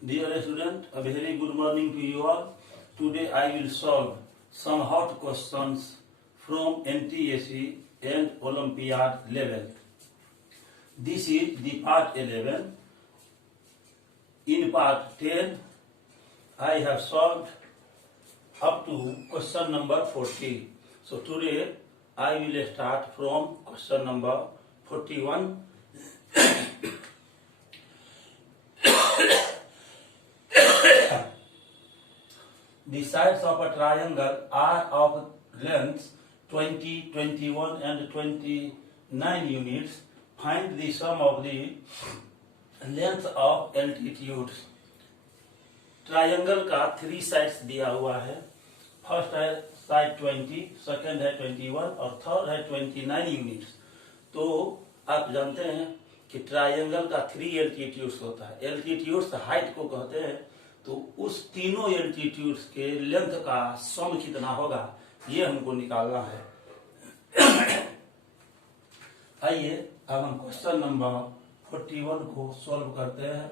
Dear student, a very good morning to you all. Today I will solve some hot questions from NTSE and Olympiad level. This is the part 11. In part 10, I have solved up to question number 40. So today I will start from question number 41. The sides of a triangle are of lengths 20, 21 and 29 units. Find the sum of the length of altitudes. Triangle का 3 sides दिया हुआ है. First है side 20, second है 21 और third है 29 units. तो आप जानते हैं कि ट्रायंगल का 3 एल्टीट्यूड्स होता है. एल्टीट्यूड्स हाइट को कहते हैं. तो उस तीनों एल्टीट्यूड्स के लेंथ का सम कितना होगा ये हमको निकालना है. आइए अब हम क्वेश्चन नंबर 41 को सॉल्व करते हैं.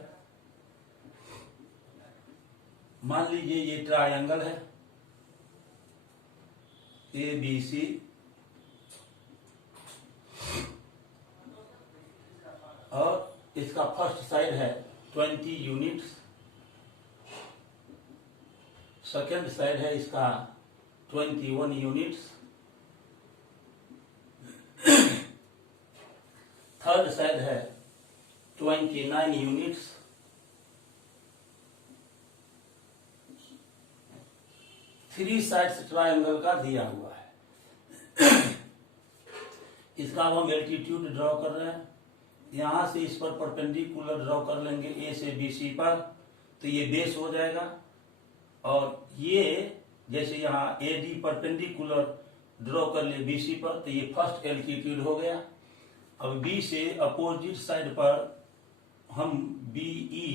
मान लीजिए ये ट्रायंगल है ABC और इसका फर्स्ट साइड है 20 यूनिट्स. सेकेंड साइड है इसका 21 यूनिट्स. थर्ड साइड है 29 यूनिट्स. थ्री साइड्स ट्रायंगल का दिया हुआ है. इसका हम एल्टीट्यूड ड्रॉ कर रहे हैं. यहां से इस पर परपेंडिकुलर ड्रॉ कर लेंगे ए से BC पर, तो ये बेस हो जाएगा. और ये जैसे यहाँ AD परपेंडिकुलर ड्रॉ कर लिए BC पर, तो ये फर्स्ट एल्टीट्यूड हो गया. अब B से अपोजिट साइड पर हम BE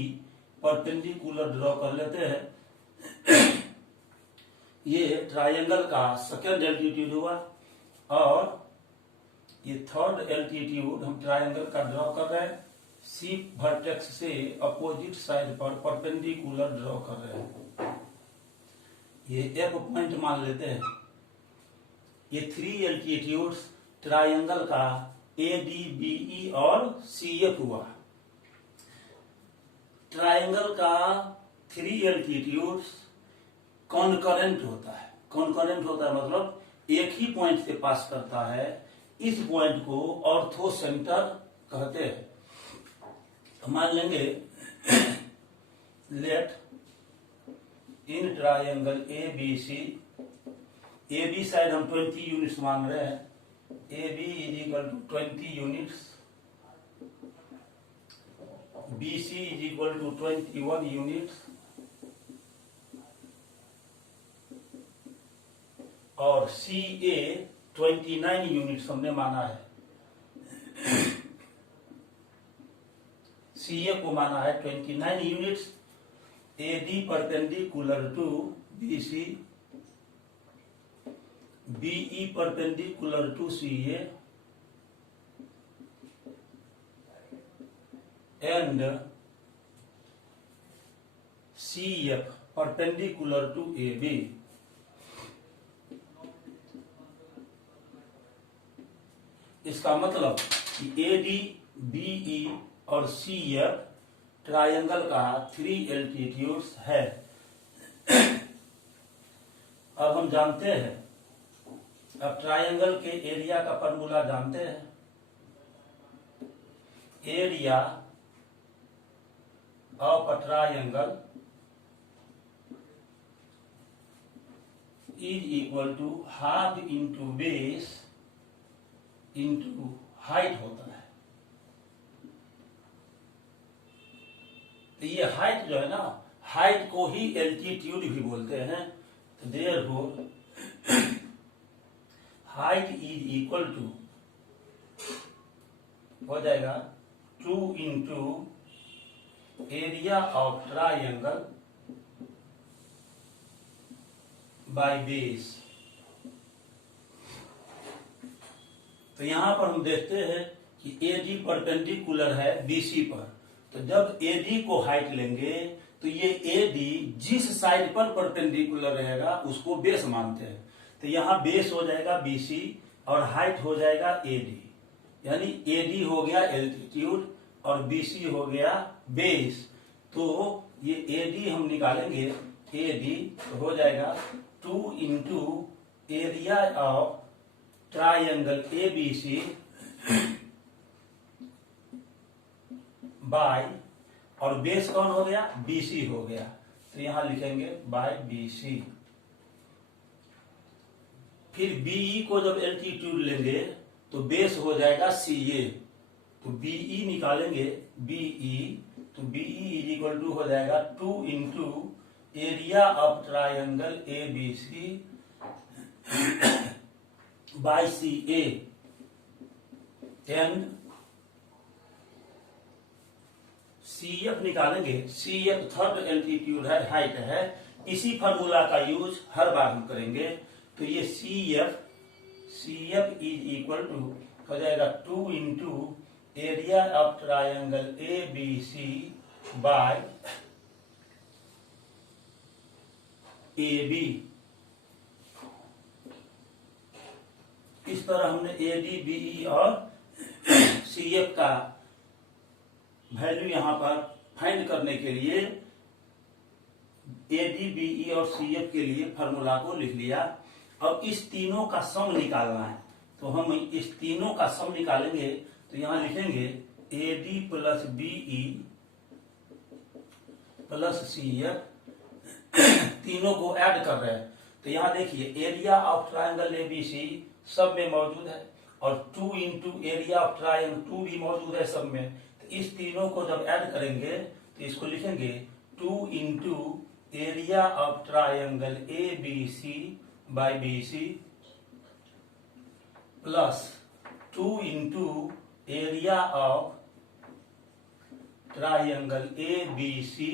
परपेंडिकुलर ड्रॉ कर लेते हैं. ये ट्रायंगल का सेकेंड एल्टीट्यूड हुआ. और ये थर्ड एल्टीट्यूड हम ट्रायंगल का ड्रॉ कर रहे हैं. C वर्टेक्स से अपोजिट साइड पर परपेंडिकुलर ड्रॉ कर रहे हैं. ये एक पॉइंट मान लेते हैं. ये 3 एल्टीट्यूड्स ट्रायंगल का ADBE और CF हुआ. ट्रायंगल का 3 एल्टीट्यूड्स कॉन्करेंट होता है. कॉन्करेंट होता है मतलब एक ही पॉइंट से पास करता है. इस पॉइंट को ऑर्थो सेंटर कहते हैं. मान लेंगे let in triangle ABC, AB side हम 20 यूनिट्स मान रहे हैं. AB is equal to 20 units. BC is equal to 21 units. और CA 29 यूनिट्स हमने माना है. CA को माना है 29 units. AD perpendicular to BC, BE perpendicular to CA and CF perpendicular to AB. इसका मतलब कि AD, BE और CF ट्रायंगल का 3 एल्टीट्यूड्स है. अब हम जानते हैं, अब ट्रायंगल के एरिया का फॉर्मूला जानते हैं. Area of a triangle is equal to half into base into height होता है. तो ये हाइट जो है ना, हाइट को ही एल्टीट्यूड भी बोलते हैं. तो therefore height is equal to हो जाएगा 2 into area of triangle by base. तो यहां पर हम देखते हैं कि AD परपेंडिकुलर है BC पर. तो जब AD को हाइट लेंगे तो ये AD जिस साइड पर परपेंडिकुलर रहेगा उसको बेस मानते हैं। तो यहाँ बेस हो जाएगा BC और हाइट हो जाएगा AD, यानी AD हो गया एल्टीट्यूड और BC हो गया बेस। तो ये AD हम निकालेंगे, AD हो जाएगा 2 into area of triangle ABC by, और बेस कौन हो गया, BC हो गया। तो यहां लिखेंगे बाय BC। फिर BE को जब एल्टीट्यूड लेंगे तो बेस हो जाएगा CA, तो BE निकालेंगे, BE, तो BE इज इक्वल टू हो जाएगा 2 into area of triangle ABC by CA, and CF निकालेंगे। CF थर्ड एल्टीट्यूड है, हाइट है। इसी फार्मूला का यूज हर बार हम करेंगे। तो ये CF इज इक्वल टू हो जाएगा 2 into area of triangle ABC by AB। इस तरह हमने AD, BE और CF का वैल्यू यहां पर फाइंड करने के लिए AD, BE और CF के लिए फार्मूला को लिख लिया। अब इस तीनों का सम निकालना है, तो हम इस तीनों का सम निकालेंगे। तो यहां लिखेंगे AD plus BE plus CF, तीनों को ऐड कर रहे हैं। तो यहां देखिए एरिया ऑफ ट्राइंगल ABC सब में मौजूद है और 2 इंटू एरिया ऑफ ट्राइंगल 2 भी मौजूद है सब में। तो इस तीनों को जब ऐड करेंगे तो इसको लिखेंगे 2 into area of triangle ABC by BC plus 2 into area of triangle ABC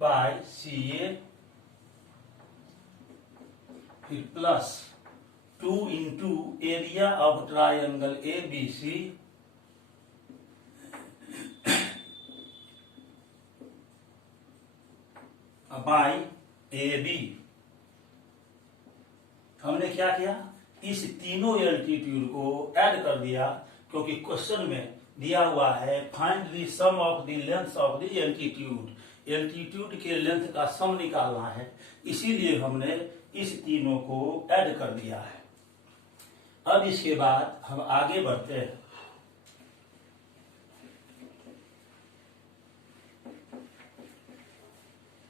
by CA, फिर plus 2 into area of triangle ABC by AB। हमने क्या किया, इस तीनों एल्टीट्यूड को ऐड कर दिया, क्योंकि क्वेश्चन में दिया हुआ है find the sum of the length of the altitude, altitude के लेंथ का सम निकालना है। इसीलिए हमने इस तीनों को ऐड कर दिया है। अब इसके बाद हम आगे बढ़ते हैं।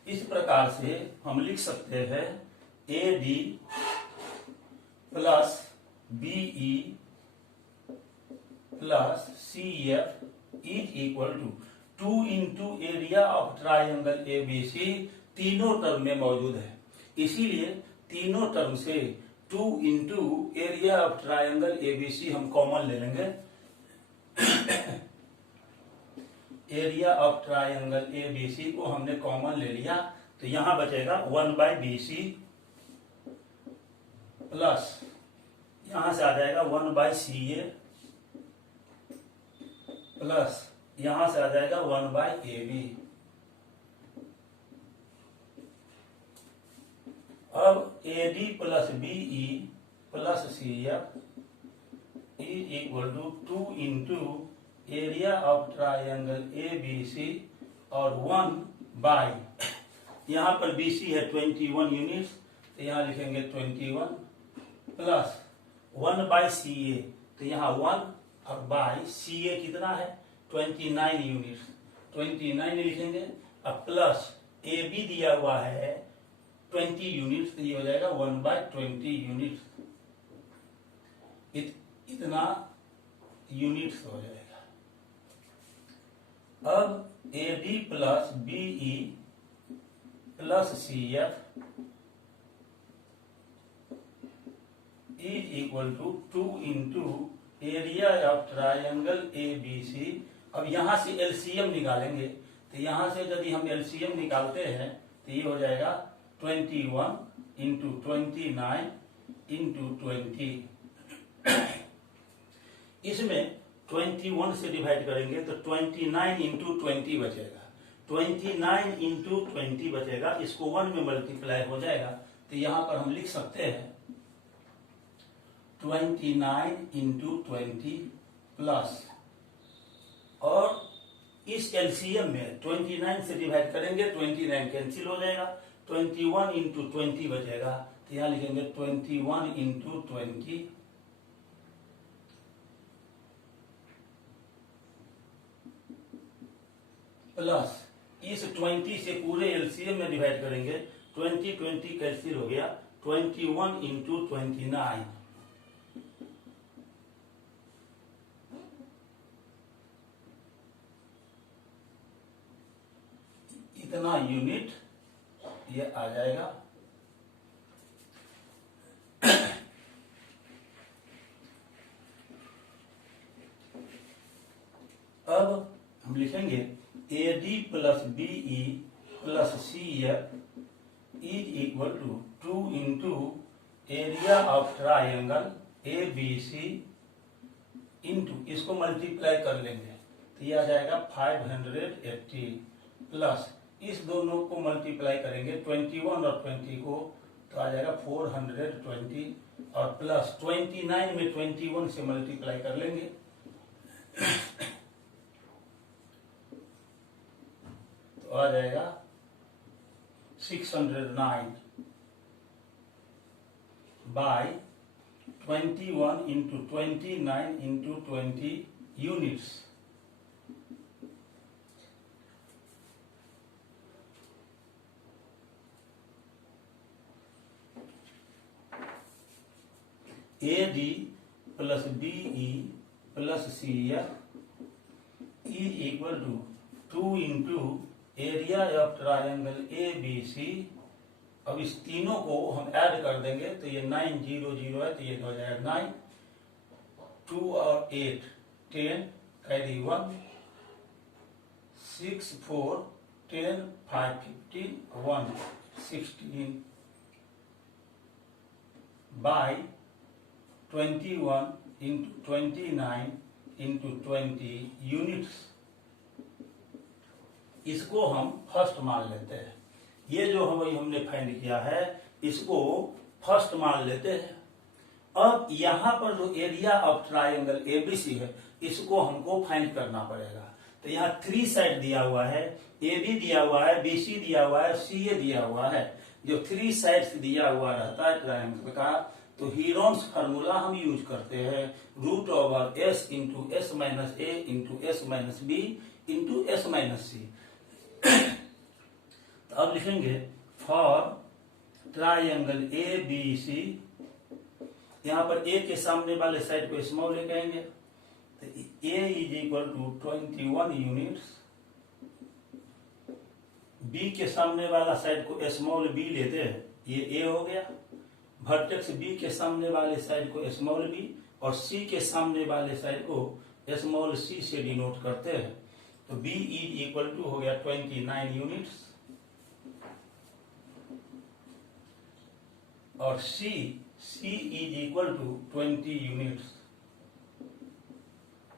इस प्रकार से हम लिख सकते हैं AD plus BE plus CF is equal to 2 into area of triangle ABC, तीनों टर्म में मौजूद है। इसीलिए तीनों टर्म से 2 into area of triangle ABC हम कॉमन ले लेंगे। एरिया ऑफ ट्राइंगल ABC को हमने कॉमन ले लिया, तो यहां बचेगा 1 बाय BC प्लस यहां से आ जाएगा 1 बाय CA प्लस यहां से आ जाएगा 1 बाय AB। अब AD plus BE plus CF is equal to 2 into area of triangle ABC और 1 बाय, यहां पर BC है 21 यूनिट्स, तो यहां लिखेंगे 21 प्लस 1 बाय CA, तो यहां 1 और बाय CA कितना है 29 यूनिट्स, 29 लिखेंगे। अब प्लस AB दिया हुआ है 20 यूनिट्स, तो ये हो जाएगा 1 बाय 20 यूनिट्स, इतना यूनिट्स हो जाएगा। अब AD plus BE plus CF is equal to 2 into area of triangle ABC। अब यहां से LCM निकालेंगे, तो यहां से यदि हम LCM निकालते हैं तो ये हो जाएगा 21 इंटू 29 इंटू 20। इसमें 21 से डिवाइड करेंगे तो 29 इंटू 20 बचेगा, 29 इंटू 20 बचेगा, इसको 1 में मल्टीप्लाई हो जाएगा, तो यहां पर हम लिख सकते हैं 29 इंटू 20 प्लस, और इस एलसीएम में 29 से डिवाइड करेंगे, 29 कैंसिल हो जाएगा, 21 इंटू 20 बचेगा, तो यहां लिखेंगे 21 इंटू 20 प्लस इस 20 से पूरे एलसीएम में डिवाइड करेंगे, 20 कैंसिल हो गया, 21 इंटू 29 इतना यूनिट ये आ जाएगा। अब हम लिखेंगे AD plus BE plus CF is equal to 2 into area of triangle ABC into, इसको मल्टीप्लाई कर लेंगे तो ये आ जाएगा 580 प्लस इस दोनों को मल्टीप्लाई करेंगे 21 और 20 को, तो आ जाएगा 420 और प्लस 29 में 21 से मल्टीप्लाई कर लेंगे तो आ जाएगा 609 by 21 into 29 into 20 units. AD plus BE plus CF is equal to 2 into area of triangle ABC। अब इस तीनों को हम ऐड कर देंगे तो ये 900 है, तो ये हो जाएगा 9, 2 और 8 10 carry 1, 6 4 10 5 15 1 16 by 21 into 29 into 20 units. इसको हम फर्स्ट मान लेते हैं, ये जो हमने फाइंड किया है इसको फर्स्ट मान लेते हैं। अब यहां पर जो एरिया ऑफ ट्राइंगल ABC है इसको हमको फाइंड करना पड़ेगा। तो यहाँ 3 साइड दिया हुआ है, AB दिया हुआ है, BC दिया हुआ है, CA दिया हुआ है। जो 3 साइड्स दिया हुआ रहता है ट्राइंगल का, तो हीरोन्स फार्मूला हम यूज करते हैं, root over S into S minus A into S minus B into S minus C। तो अब लिखेंगे फॉर ट्राइंगल ABC, यहां पर A के सामने वाले साइड को स्मॉल ले कहेंगे, तो A is equal to 21 units, B के सामने वाला साइड को स्मॉल B लेते हैं, ये A हो गया, वर्टेक्स B के सामने वाले साइड को स्मॉल b और C के सामने वाले साइड को स्मॉल c से डिनोट करते हैं, तो B इज इक्वल टू हो गया 29 यूनिट्स और C is equal to 20 units.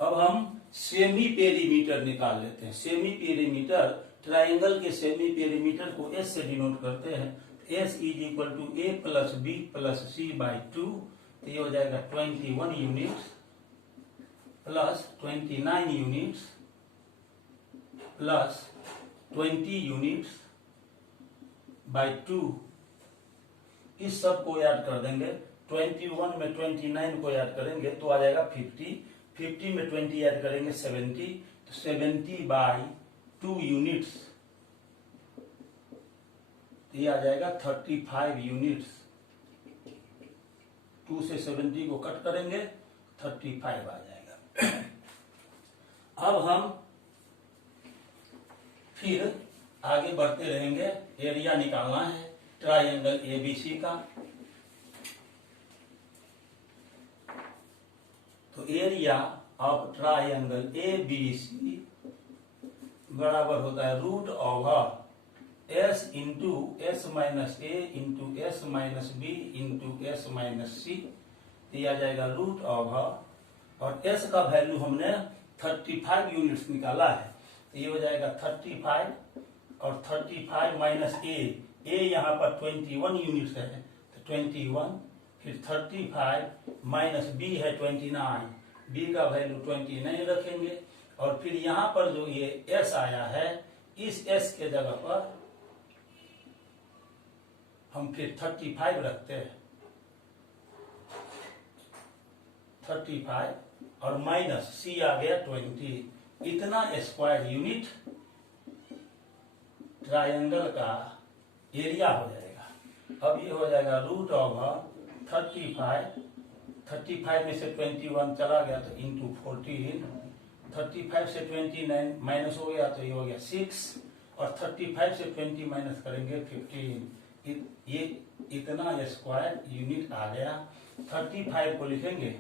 अब हम सेमी पेरीमीटर निकाल लेते हैं। सेमी पेरीमीटर, ट्राइंगल के सेमी पेरीमीटर को S से डिनोट करते हैं, S is equal to A plus B plus C by 2, तो ये हो जाएगा 21 units plus 29 units plus 20 units by 2। इस सब को याद कर देंगे, 21 में 29 को याद करेंगे तो आ जाएगा 50, 50 में 20 याद करेंगे 70, तो 70 बाई 2 यूनिट्स, ये आ जाएगा 35 यूनिट्स। 2 से 70 को कट करेंगे 35 आ जाएगा। अब हम फिर आगे बढ़ते रहेंगे, एरिया निकालना है ट्राइंगल ABC का। तो एरिया ऑफ ट्राइंगल ABC बराबर होता है root over S into S minus A into S minus B into S minus C, ये आ जाएगा रूट ओवर, और S का वैल्यू हमने 35 यूनिट्स निकाला है, तो ये हो जाएगा 35 और 35 माइनस ए यहाँ पर 21 यूनिट्स है तो 21, फिर 35 माइनस बी है 29, बी का वैल्यू 29 रखेंगे, और फिर यहाँ पर जो ये एस आया है इस एस के जगह पर हम फिर 35 रखते हैं, 35 और माइनस सी आ गया 20, इतना स्क्वायर यूनिट ट्रायंगल का एरिया हो जाएगा। अब ये हो जाएगा रूट ओवर 35 में से 21 चला गया तो इंटू 14, 35 से 29 माइनस हो गया तो ये हो गया 6, और 35 से 20 माइनस करेंगे 15, ये इतना स्क्वायर यूनिट आ गया। 35 को लिखेंगे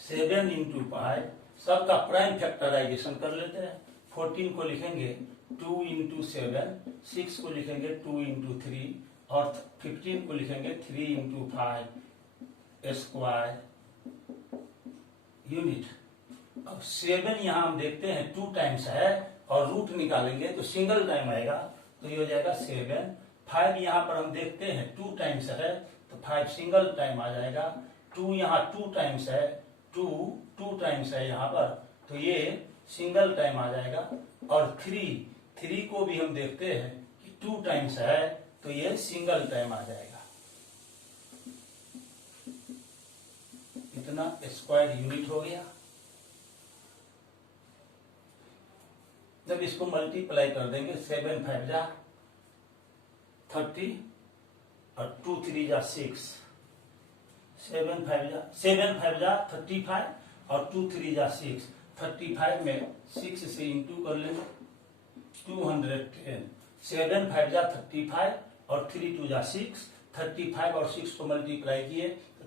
7 इंटू 5, सबका प्राइम फैक्टराइजेशन कर लेते हैं। 14 को लिखेंगे 2 इंटू 7, 6 को लिखेंगे 2 इंटू 3, और 15 को लिखेंगे 3 इंटू 5 स्क्वायर यूनिट। अब 7 यहाँ हम देखते हैं 2 टाइम्स है और रूट निकालेंगे तो सिंगल टाइम आएगा, तो ये हो जाएगा 7। 5 यहाँ पर हम देखते हैं 2 टाइम्स है तो 5 सिंगल टाइम आ जाएगा। 2 यहाँ 2 टाइम्स है, 2 टाइम्स है यहाँ पर, तो ये सिंगल टाइम आ जाएगा। और 3 को भी हम देखते हैं कि 2 टाइम्स है तो ये सिंगल टाइम आ जाएगा। इतना स्क्वायर यूनिट हो गया। जब इसको मल्टीप्लाई कर देंगे 7 5 जा 30 और 2 3 जा 6, 7 5 जा 35 और 2 3 जा 6, 35 में 6 से इंटू कर लेंगे 210, 7 5 जा 35 और 3 2 जा 6, 35 और 6 को मल्टीप्लाई किए तो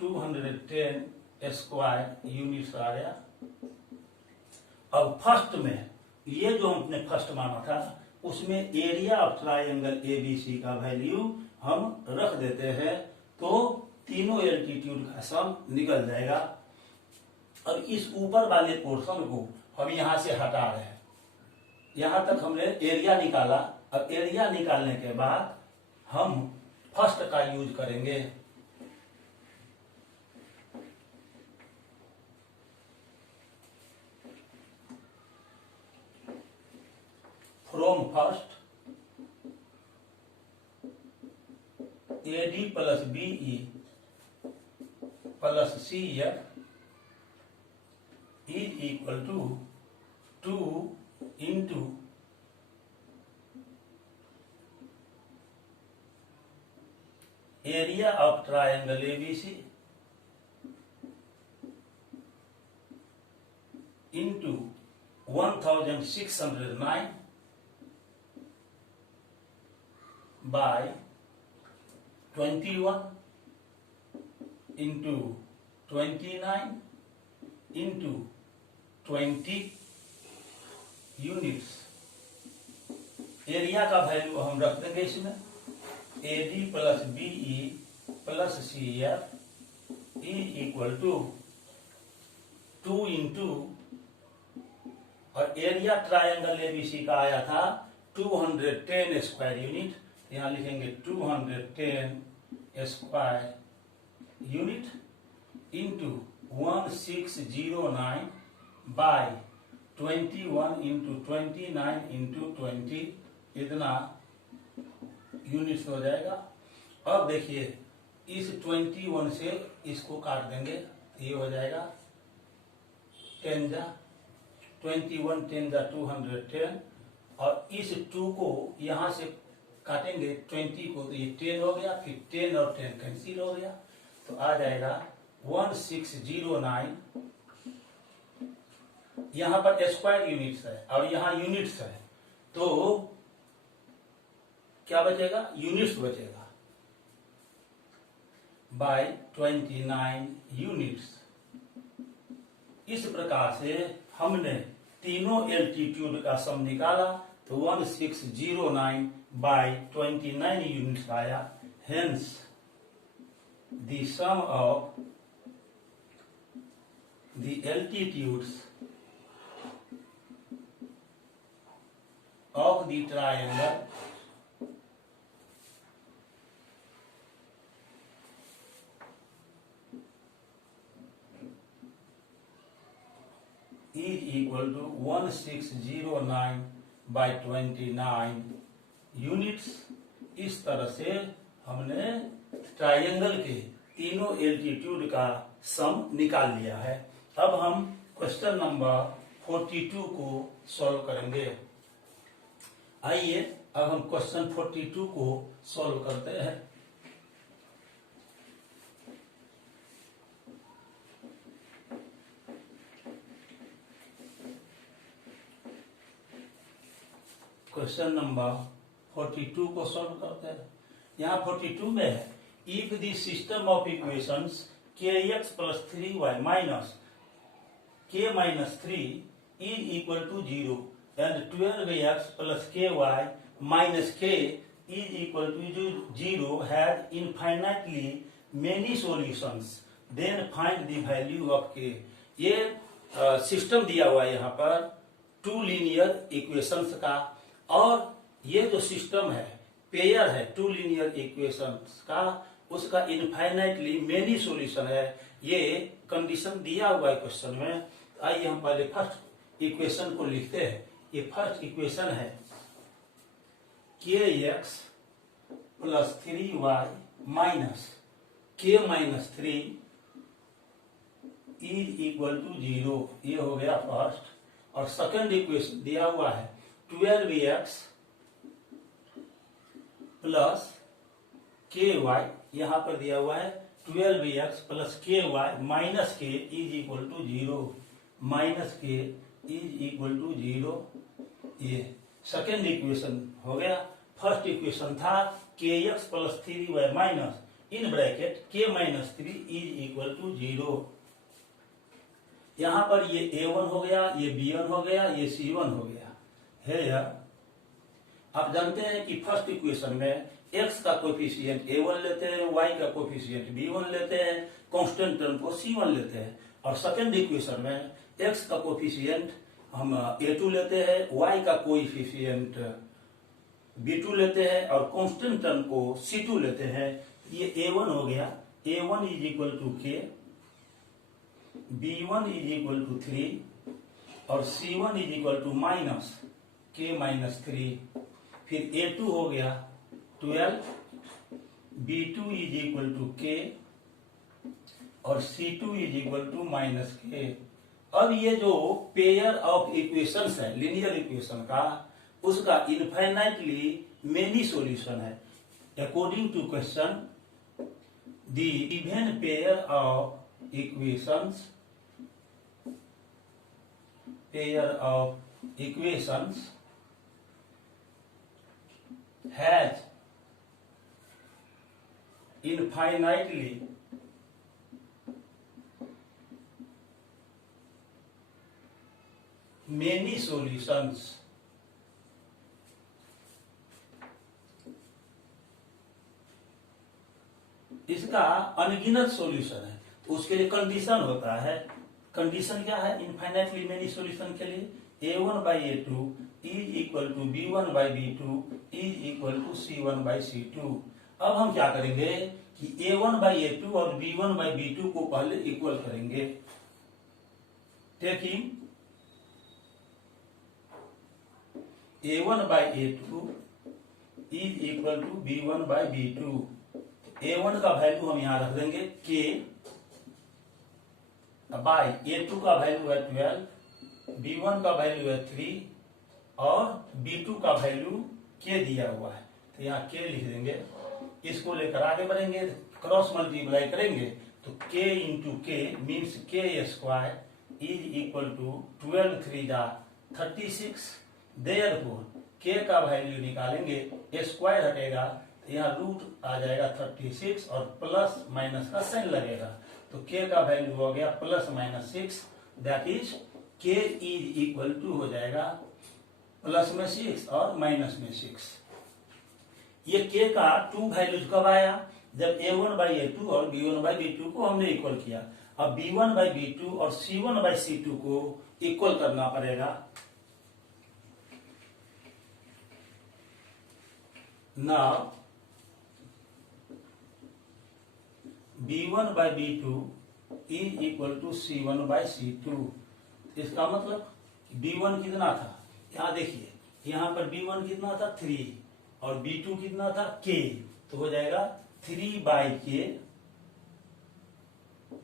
210 स्क्वायर यूनिट्स आ गया। अब फर्स्ट में ये जो हमने फर्स्ट माना था उसमें एरिया ऑफ ट्रायंगल एबीसी का वैल्यू हम रख देते हैं तो तीनों एल्टीट्यूड का सम निकल जाएगा। अब इस ऊपर वाले पोर्शन को हम यहां से हटा रहे हैं, यहां तक हमने एरिया निकाला। अब एरिया निकालने के बाद हम फर्स्ट का यूज करेंगे। From first AD plus BE plus CF is equal to 2 into area of triangle ABC into 1609 by 21 into 29 into 20 units. Area का वैल्यू हम रख देंगे इसमें AD plus BE plus CF is equal to 2 into, और area triangle ABC का आया था 210 square unit, यहां लिखेंगे 210 square unit into 1609 by 21 into 29 into 20, इतना यूनिट्स हो जाएगा। अब देखिए इस 21 से इसको काट देंगे, ये हो जाएगा 10 जा 21 10 जा 210, और इस 2 को यहां से काटेंगे 20 को तो ये 10 हो गया, फिर 10 और 10 कैंसिल हो गया तो आ जाएगा 1609। यहां पर स्क्वायर यूनिट्स है और यहां यूनिट्स है तो क्या बचेगा, यूनिट्स बचेगा बाय 29 यूनिट्स। इस प्रकार से हमने तीनों एल्टीट्यूड का सम निकाला तो 1609 बाय 29 यूनिट्स आया। Hence the sum of the altitudes the triangle is equal to 1609 by 29 units. इस तरह से हमने ट्राइंगल के तीनों एल्टीट्यूड का सम निकाल लिया है। अब हम क्वेश्चन नंबर 42 को सॉल्व करेंगे। आइए अब हम क्वेश्चन 42 को सॉल्व करते हैं। क्वेश्चन नंबर 42 को सॉल्व करते हैं। यहाँ 42 में है if the system of equations kx plus 3y minus k minus 3 is equal to 0 and 12x plus ky minus k is equal to 0 has infinitely many solutions, then find the value of k। ये system दिया हुआ है यहाँ पर to linear equations का, और ये जो सिस्टम है पेयर है टू लीनियर इक्वेशंस का, उसका इनफाइनाइटली मेनी सॉल्यूशन है। ये कंडीशन दिया हुआ है क्वेश्चन में। आइए हम पहले फर्स्ट इक्वेशन को लिखते हैं। ये फर्स्ट इक्वेशन है kx plus 3y minus k minus 3 is equal to 0। ये हो गया फर्स्ट। और सेकंड इक्वेशन दिया हुआ है 12x प्लस ky, यहां पर दिया हुआ है 12x plus ky minus k is equal to 0, minus k is equal to 0। ये सेकेंड इक्वेशन हो गया। फर्स्ट इक्वेशन था kx plus 3y minus in bracket k minus 3 is equal to 0। यहां पर ये a1 हो गया, ये b1 हो गया, ये c1 हो गया है यार। आप जानते हैं कि फर्स्ट इक्वेशन में x का कोफिशिएंट a1 लेते हैं, y का कोफिशिएंट b1 लेते हैं, कांस्टेंट टर्म को c1 लेते हैं। और सेकंड इक्वेशन में x का कोफिशिएंट हम a2 लेते हैं, y का कोफिशिएंट b2 लेते हैं और कांस्टेंट टर्म को c2 लेते हैं। ये a1 हो गया, a1 is equal to k, b1 is equal to 3 और c1 is equal to minus k minus 3। फिर a2 हो गया 12, b2 is equal to k और c2 is equal to minus k। अब ये जो पेयर ऑफ इक्वेशंस है linear equation का, उसका इनफाइनाइटली मेनी सॉल्यूशन है। According to question the given pair of equations has infinitely many solutions। इसका अनगिनत सॉल्यूशन है, तो उसके लिए कंडीशन होता है। कंडीशन क्या है इनफाइनाइटली मेनी सॉल्यूशन के लिए? a1 by a2 is equal to b1 by b2 is equal to c1 by c2। अब हम क्या करेंगे कि a1 by a2 और b1 by b2 को पहले इक्वल करेंगे। Taking a1 by a2 is equal to b1 by b2। a1 का वैल्यू हम यहां रख देंगे k बाय a2 का वैल्यू है 12, b1 का वैल्यू है 3 और b2 का वैल्यू k दिया हुआ है, तो यहाँ k लिख देंगे। इसको लेकर आगे बढ़ेंगे, क्रॉस मल्टीप्लाई करेंगे तो k into k means k square is equal to 12 3 36। Therefore k का वैल्यू निकालेंगे, स्क्वायर हटेगा तो यहाँ रूट आ जाएगा 36 और प्लस माइनस का साइन लगेगा, तो k का वैल्यू हो गया plus minus 6। That is k is equal to हो जाएगा प्लस में 6 और माइनस में 6। ये k का टू वैल्यूज कब आया? जब a1 by a2 और b1 by b2 को हमने इक्वल किया। अब b1 by b2 और c1 by c2 को इक्वल करना पड़ेगा। Now B1 by B2 is equal to C1 by C2। इसका मतलब B1 कितना था, यहाँ देखिए, यहाँ पर B1 कितना था 3 और B2 कितना था K, तो हो जाएगा 3 by K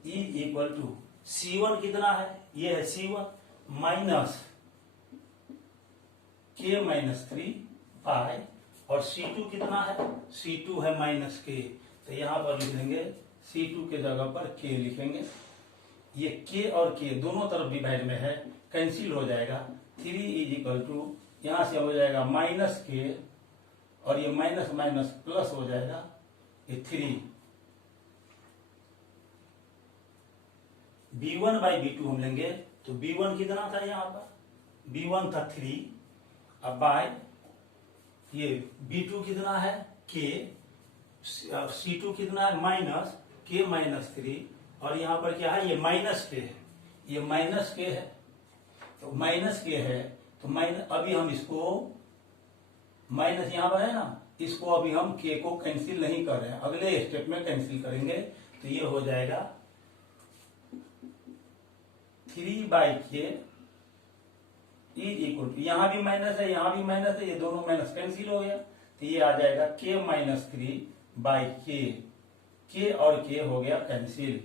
is equal to C1 कितना है, ये है C1 minus K minus 3 bye, और C2 कितना है, C2 है माइनस K, तो यहाँ पर लिख लेंगे C2 के जगह पर K लिखेंगे। ये K और K दोनों तरफ डिवाइड में है, कैंसिल हो जाएगा। 3 इज इक्वल टू यहां से हो जाएगा माइनस K और ये माइनस माइनस प्लस हो जाएगा, ये 3। B1 बाई B2 हम लेंगे तो B1 कितना था, यहाँ पर B1 था 3, अब बाय ये B2 कितना है K, C2 कितना है माइनस K माइनस 3, और यहाँ पर क्या है, ये माइनस K है, ये माइनस K है, तो माइनस K है तो माइनस, अभी हम इसको माइनस यहाँ पर है ना, इसको अभी हम K को कैंसिल नहीं कर रहे हैं, अगले स्टेप में कैंसिल करेंगे, तो ये हो जाएगा 3 by K is equal to, यहाँ भी माइनस है यहाँ भी माइनस है, ये दोनों माइनस कैंसिल हो गया, तो ये आ जाएगा K माइनस 3 बाई K और K हो गया कैंसिल।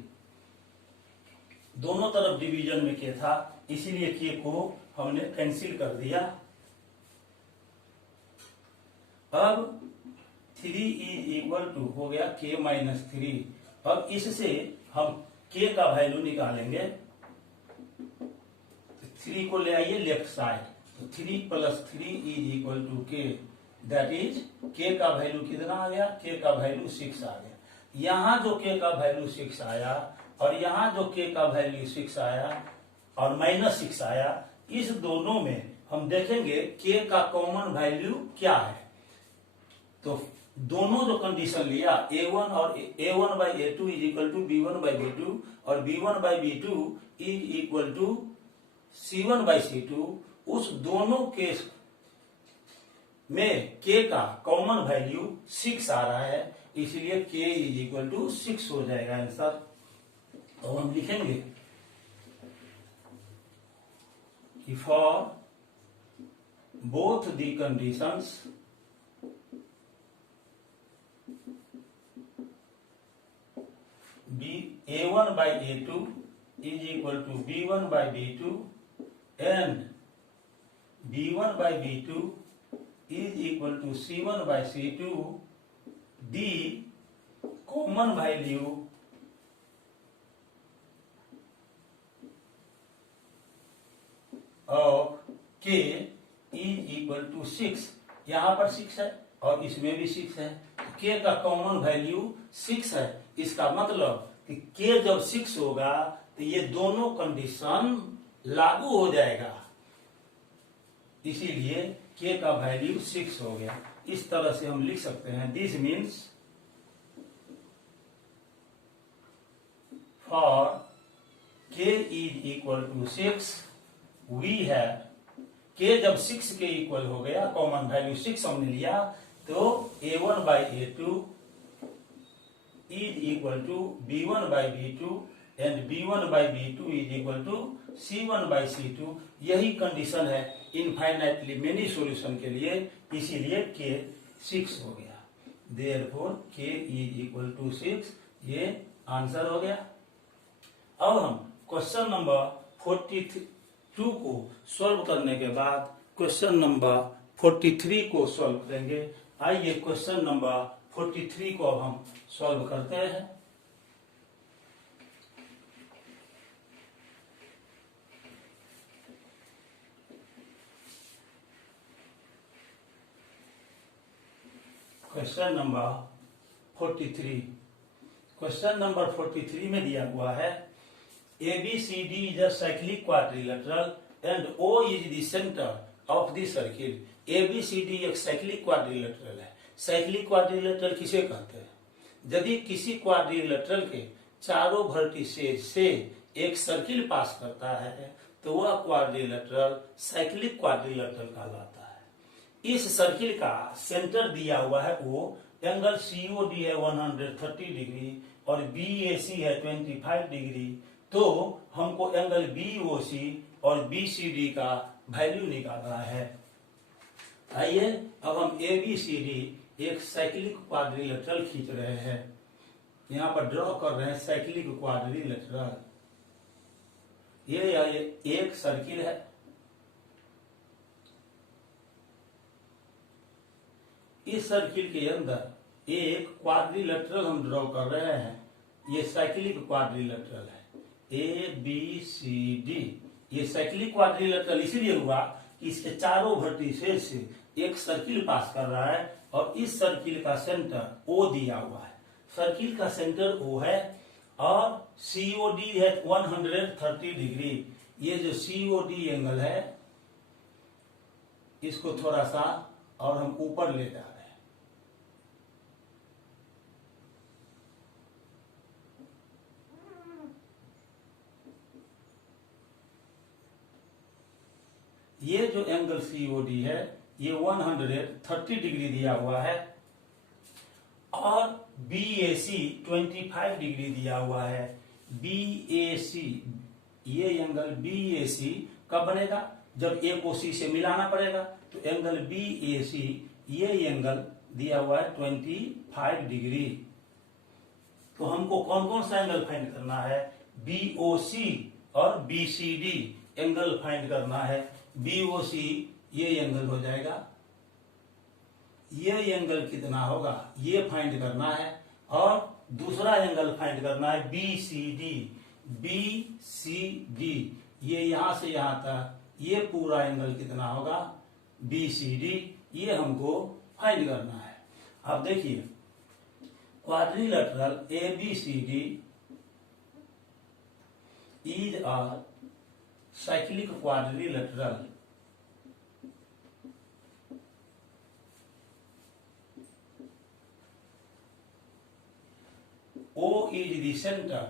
दोनों तरफ डिवीजन में K था, इसीलिए K को हमने कैंसिल कर दिया। अब 3 इज इक्वल टू हो गया K माइनस 3। अब इससे हम K का वैल्यू निकालेंगे, 3 को ले आइए लेफ्ट साइड, तो 3 plus 3 is equal to K, that is K का वैल्यू कितना आ गया, K का वैल्यू 6 आ गया। यहाँ जो K का वैल्यू 6 आया और यहाँ जो K का वैल्यू 6 आया और माइनस 6 आया, इस दोनों में हम देखेंगे K का कॉमन वैल्यू क्या है। तो दोनों जो कंडीशन लिया A1 और A1 by A2 is equal to B1 by B2 और B1 by B2 is equal to C1 by C2, उस दोनों केस में K का कॉमन वैल्यू 6 आ रहा है, इसलिए K इज इक्वल टू 6 हो जाएगा आंसर। तो हम लिखेंगे कि for both the conditions A1 by A2 is equal to B1 by B2 and B1 by B2 is equal to C1 by C2, the common value of K is equal to 6। यहाँ पर 6 है और इसमें भी 6 है, तो K का common value 6 है। इसका मतलब कि K जब 6 होगा तो ये दोनों कंडीशन लागू हो जाएगा, इसीलिए K का वैल्यू 6 हो गया। इस तरह से हम लिख सकते हैं, this means for K is equal to 6 we have, K जब 6 के इक्वल हो गया, कॉमन वैल्यू 6 हमने लिया, तो A1 by A2 is equal to B1 by B2 and B1 by B2 is equal to C1 by C2। यही condition है infinitely many solution के लिए, इसीलिए K 6 हो गया। Therefore K is equal to 6, ये आंसर हो गया। अब हम क्वेश्चन नंबर 42 को सॉल्व करने के बाद क्वेश्चन नंबर 43 को सॉल्व करेंगे। आइए क्वेश्चन नंबर 43 को अब हम सॉल्व करते हैं। क्वेश्चन नंबर 43, क्वेश्चन नंबर 43 में दिया हुआ है ABCD is a cyclic quadrilateral and O is the centre of the circle. ABCD एक साइक्लिक क्वाड्रिलेटरल है। साइक्लिक क्वाड्रिलेटरल किसे कहते हैं? यदि किसी क्वाड्रिलेटरल के चारों वर्टिसेज से एक सर्किल पास करता है तो वह क्वाड्रिलेटरल साइक्लिक क्वाड्रिलेटरल कहलाता है। इस सर्किल का सेंटर दिया हुआ है O, एंगल COD है 130 डिग्री और BAC है 25 डिग्री। तो हमको एंगल BOC और BCD का वैल्यू निकालना है। आइए अब हम ABCD एक साइक्लिक क्वाड्रिलेटरल खींच रहे हैं। यहां पर ड्रॉ कर रहे हैं साइक्लिक क्वाड्रिलेटरल। ये एक सर्किल है। इस सर्किल के अंदर एक क्वाड्रिलेटरल हम ड्रॉ कर रहे हैं। ये साइक्लिक क्वाड्रिलेटरल है ABCD। ये साइक्लिक क्वाड्रिलेटरल इसलिए हुआ कि इसके चारों वर्टिसेस से एक सर्किल पास कर रहा है और इस सर्किल का सेंटर O दिया हुआ है। सर्किल का सेंटर O है और COD है 130 डिग्री। ये जो COD एंगल है इसको थोड़ा सा और हम ऊपर ले जा रहे हैं। ये जो एंगल COD है ये 130 डिग्री दिया हुआ है और BAC 25 डिग्री दिया हुआ है। BAC ये एंगल BAC कब बनेगा? जब A को C से मिलाना पड़ेगा। तो एंगल BAC ये एंगल दिया हुआ है 25 डिग्री। तो हमको कौन कौन सा एंगल फाइंड करना है? BOC और BCD एंगल फाइंड करना है। BOC ये एंगल हो जाएगा, ये एंगल कितना होगा ये फाइंड करना है। और दूसरा एंगल फाइंड करना है BCD। BCD ये यहां से यहां तक ये पूरा एंगल कितना होगा BCD, ये हमको फाइंड करना है। अब देखिए quadrilateral ABCD is a cyclic quadrilateral O is the center.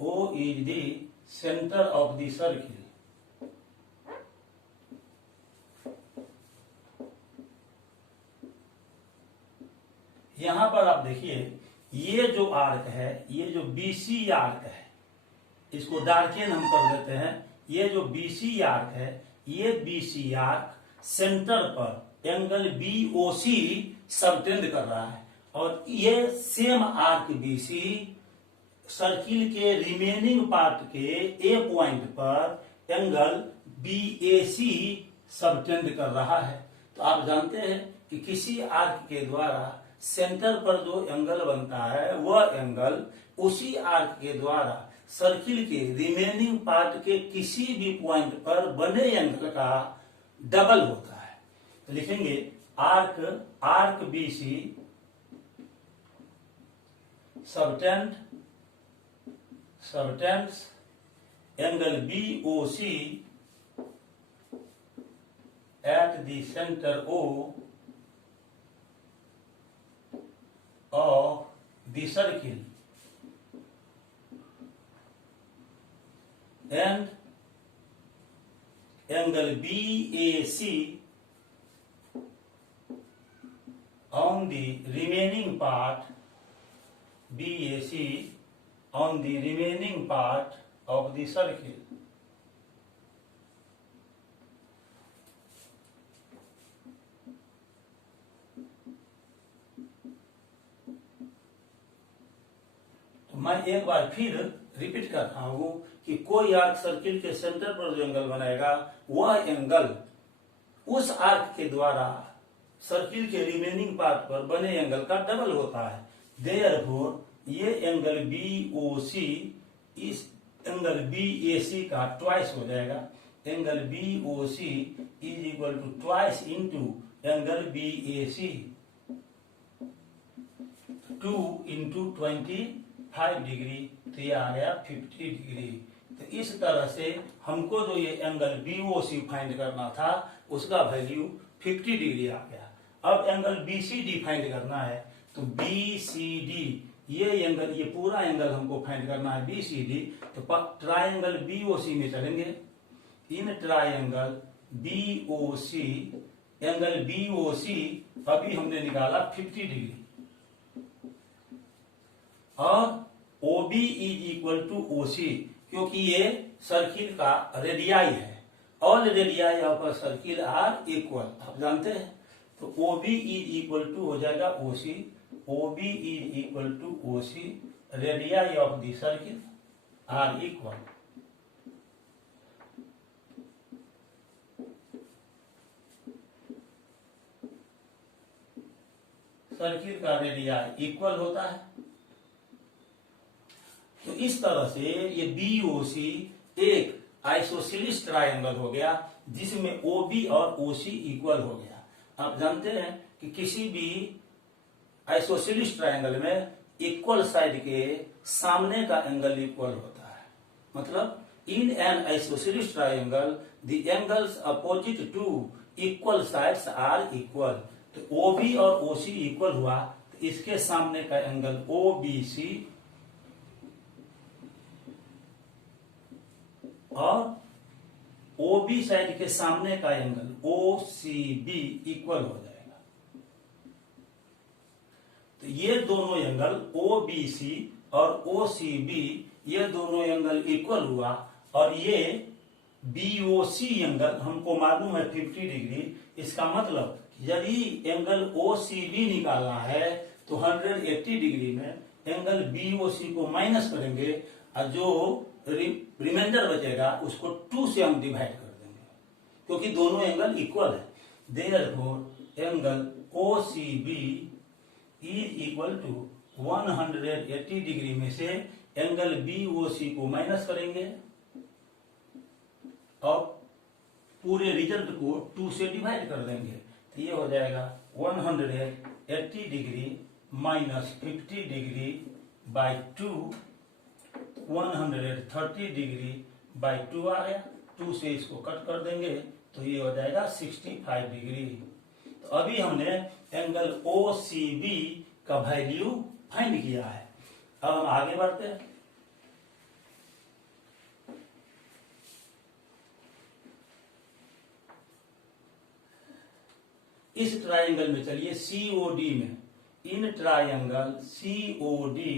O is the center of the circle. यहां पर आप देखिए ये जो आर्क है, ये जो BC आर्क है, इसको डार्केन हम कर देते हैं। ये जो BC आर्क है, ये BC आर्क सेंटर पर एंगल BOC सबटेंड कर रहा है और ये सेम आर्क BC सर्किल के रिमेनिंग पार्ट के A पॉइंट पर एंगल BAC सबटेंड कर रहा है। तो आप जानते हैं कि किसी आर्क के द्वारा सेंटर पर जो एंगल बनता है वह एंगल उसी आर्क के द्वारा सर्किल के रिमेनिंग पार्ट के किसी भी पॉइंट पर बने एंगल का डबल होता है। तो लिखेंगे arc BC subtends angle BOC at the center O of the circle and angle BAC on the remaining part of the circle. तो मैं एक बार फिर रिपीट कर रहा हूं कि कोई आर्क सर्किल के सेंटर पर जो एंगल बनाएगा वह एंगल उस आर्क के द्वारा सर्किल के रिमेनिंग पार्ट पर बने एंगल का डबल होता है। देयरफॉर ये एंगल BOC इस एंगल BAC का ट्वाइस हो जाएगा। Angle BOC is equal to twice into angle BAC, 2 into 25 degree, तो ये आ गया 50 डिग्री। तो इस तरह से हमको जो ये एंगल BOC फाइंड करना था उसका वैल्यू 50 डिग्री आ गया। अब एंगल BCD फाइंड करना है तो BCD ये एंगल, ये पूरा एंगल हमको फाइंड करना है BCD। तो ट्रायंगल BOC में चलेंगे। In triangle B O C, angle B O C अभी हमने निकाला 50 डिग्री, और O B is equal to O C, क्योंकि ये सर्किल का रेडियाई है, all radii of a circle are equal, आप जानते हैं। तो O B is equal to हो जाएगा O C, O B is equal to O C, radii of the circle are equal. Circle का रेडियाई इक्वल होता है। तो इस तरह से ये बी ओ सी एक आइसोसेलिस ट्रायंगल हो गया, जिसमें ओ बी और ओ सी इक्वल हो गया। आप जानते हैं कि किसी भी आइसोसेलिस ट्रायंगल में इक्वल साइड के सामने का एंगल इक्वल होता है। मतलब in an isosceles triangle the angles opposite to equal sides are equal. तो ओ बी और ओ सी इक्वल हुआ, तो इसके सामने का एंगल ओ बी सी और ओ बी साइड के सामने का angle O C B equal हो जाएगा। तो ये दोनों एंगल ओ बी सी और ओ सी बी, ये दोनों एंगल इक्वल हुआ, और ये बी ओ सी एंगल हमको मालूम है 50 डिग्री। इसका मतलब यदि एंगल ओ सी बी निकालना है तो 180 डिग्री में एंगल बी ओ सी को माइनस करेंगे, और जो रिमाइंडर बचेगा उसको 2 से हम डिवाइड कर देंगे, क्योंकि दोनों एंगल इक्वल है। Therefore angle O C B is equal to 180 degree में से एंगल बी ओ सी को माइनस करेंगे और पूरे रिजल्ट को 2 से डिवाइड कर देंगे। तो ये हो जाएगा 180 degree minus 50 degree by 2, 130 degree by 2 आ गया। 2 से इसको कट कर देंगे तो ये हो जाएगा 65 डिग्री। तो अभी हमने एंगल ओ सी बी का वैल्यू फाइंड किया है। अब हम आगे बढ़ते हैं। इस ट्रायंगल में चलिए सीओडी में, इन ट्रायंगल सीओडी,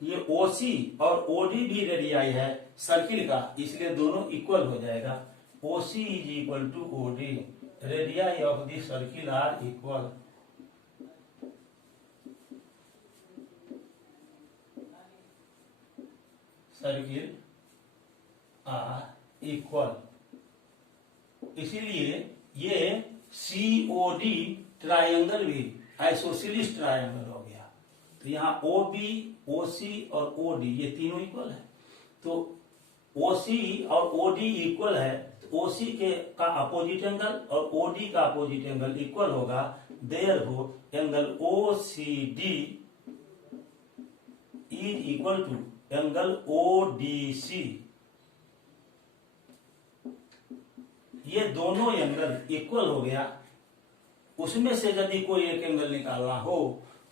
ये ओसी और ओडी भी रेडियाई है सर्किल का, इसलिए दोनों इक्वल हो जाएगा। OC is equal to OD, radii of the circle are equal. Circle are equal, इसीलिए ये सीओडी ट्रायंगल भी आइसोसेलिस ट्रायंगल हो गया। तो यहाँ ओ बी, ओ सी और ओ डी ये तीनों इक्वल है। तो ओ सी और ओ डी इक्वल है, तो ओ सी का अपोजिट एंगल और ओ डी का अपोजिट एंगल इक्वल होगा। Therefore angle O C D is equal to angle O D C. ये दोनों एंगल इक्वल हो गया। उसमें से यदि कोई एक एंगल निकालना हो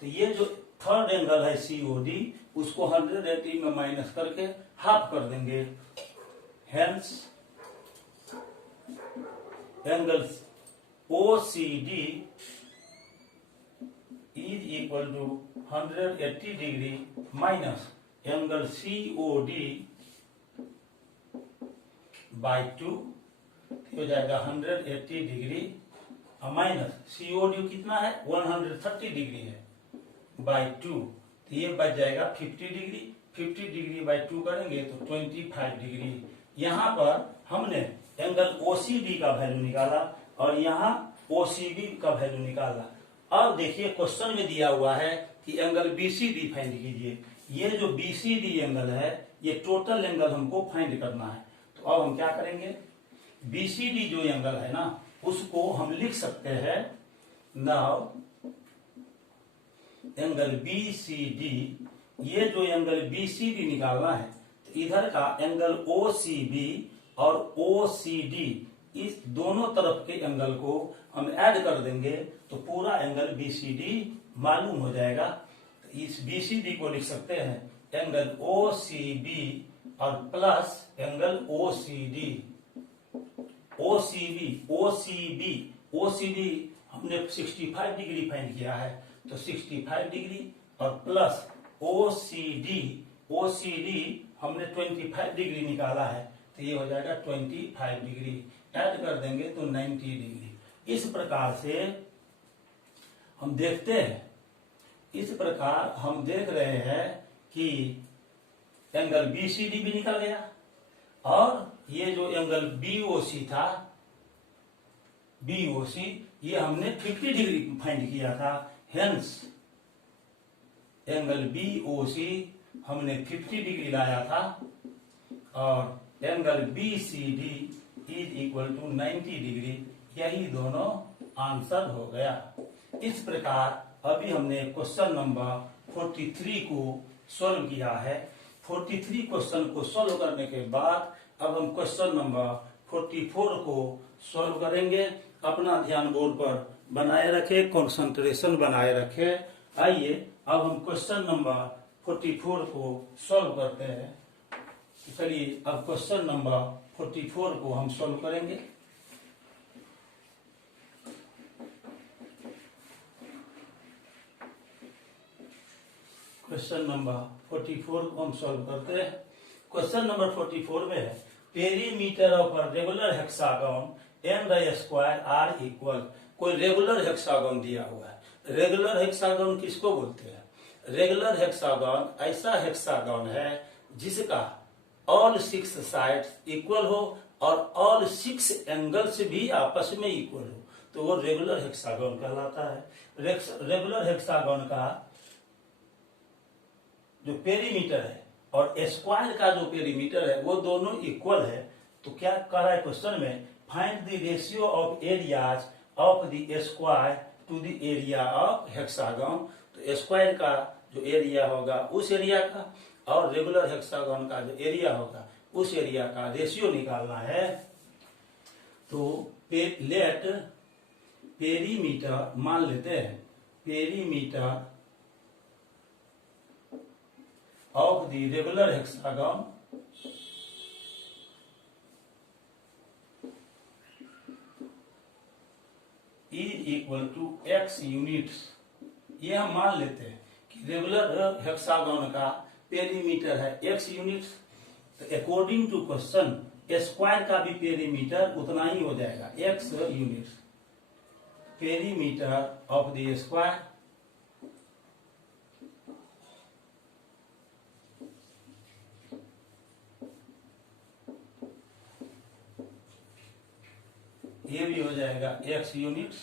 तो ये जो थर्ड एंगल है सीओडी, उसको 180 में माइनस करके हाफ कर देंगे। Hence angle O C D is equal to 180 degree minus angle COD by 2 हो जाएगा 180 डिग्री माइनस सीओडी कितना है 130 डिग्री है बाई 2, तो ये बच जाएगा 50 डिग्री। 50 डिग्री बाई 2 करेंगे तो 25 डिग्री। यहाँ पर हमने एंगल ओसीडी का वैल्यू निकाला और यहाँ ओसीबी का वैल्यू निकाला। अब देखिए क्वेश्चन में दिया हुआ है कि एंगल बीसीडी फाइंड कीजिए। ये जो बीसीडी एंगल है ये टोटल एंगल हमको फाइंड करना है। तो अब हम क्या करेंगे, बीसीडी जो एंगल है ना उसको हम लिख सकते हैं नाउ एंगल बीसीडी। ये जो एंगल बीसीडी निकालना है तो इधर का एंगल ओसीबी और ओसीडी इस दोनों तरफ के एंगल को हम ऐड कर देंगे तो पूरा एंगल बीसीडी मालूम हो जाएगा। तो इस बीसीडी को लिख सकते हैं एंगल ओसीबी और प्लस एंगल ओसीडी। OCB हमने 65 डिग्री फाइंड किया है, तो 65 डिग्री और प्लस OCD हमने 25 डिग्री निकाला है, तो ये हो जाएगा 25 डिग्री, ऐड कर देंगे तो 90 डिग्री। इस प्रकार से हम देखते हैं, इस प्रकार हम देख रहे हैं कि एंगल BCD भी निकल गया, और ये जो एंगल BOC था, BOC ये हमने 50 डिग्री फाइंड किया था, हेंस एंगल BOC हमने 50 डिग्री लाया था, और angle BCD is equal to 90 degree. यही दोनों आंसर हो गया। इस प्रकार अभी हमने क्वेश्चन नंबर 43 को सॉल्व किया है। 43 क्वेश्चन को सॉल्व करने के बाद अब हम क्वेश्चन नंबर 44 को सॉल्व करेंगे। अपना ध्यान बोर्ड पर बनाए रखे, कंसंट्रेशन बनाए रखे। आइए अब हम क्वेश्चन नंबर 44 को सॉल्व करते हैं। चलिए अब क्वेश्चन नंबर 44 को हम सॉल्व करेंगे। क्वेश्चन नंबर 44 को हम सॉल्व करते हैं। क्वेश्चन नंबर 44 में है perimeter of a regular hexagon and the square are equal. कोई रेगुलर हेक्सागन दिया हुआ है। रेगुलर हेक्सागन किसको बोलते हैं? रेगुलर हेक्सागन ऐसा हेक्सागन है जिसका ऑल 6 साइड्स इक्वल हो और ऑल 6 एंगल्स भी आपस में इक्वल हो, तो वो रेगुलर हेक्सागन कहलाता है। रेगुलर हेक्सागन का जो पेरीमीटर है और स्क्वायर का जो पेरीमीटर है वो दोनों इक्वल है। तो क्या कह रहा है क्वेश्चन में, find the ratio of areas of the square to the area of hexagon. तो स्क्वायर का जो एरिया होगा उस एरिया का और रेगुलर हेक्सागन का जो एरिया होगा उस एरिया का रेशियो निकालना है। तो लेट पेरीमीटर मान लेते हैं, perimeter of the regular hexagon is equal to x units। ये हम मान लेते हैं कि रेगुलर हेक्सागन का पेरीमीटर है x यूनिट्स। तो अकॉर्डिंग टू क्वेश्चन स्क्वायर का भी पेरीमीटर उतना ही हो जाएगा, x units. Perimeter of the square ये भी हो जाएगा x यूनिट्स।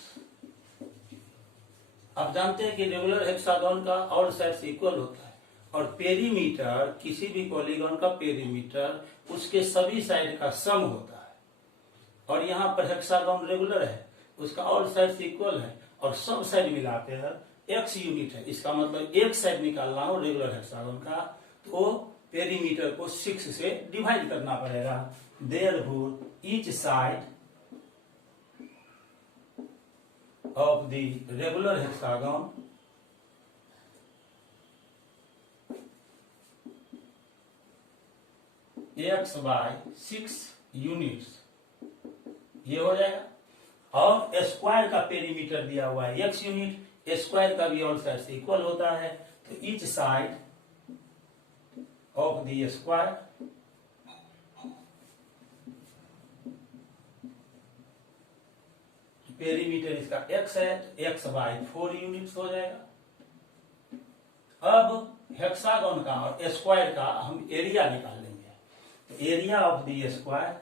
आप जानते हैं कि रेगुलर हेक्सागन का ऑल साइड्स इक्वल होता है और पेरीमीटर किसी भी पॉलीगन का पेरीमीटर उसके सभी साइड का सम होता है। और यहाँ पर हेक्सागन रेगुलर है, उसका ऑल साइड्स इक्वल है और सब साइड मिलाते हैं x यूनिट है। इसका मतलब एक साइड निकालना हो रेगुलर हेक्सागन का तो पेरीमीटर को 6 से डिवाइड करना पड़ेगा। Therefore each side of the regular hexagon x by 6 units, ये हो जाएगा। और स्क्वायर का पेरीमीटर दिया हुआ है x यूनिट, स्क्वायर का भी ऑल साइड से इक्वल होता है। तो each side of the square perimeter इसका x है, x बाई 4 यूनिट्स हो जाएगा। अब हेक्सागन का और स्क्वायर का हम एरिया निकाल लेंगे। तो area of the square,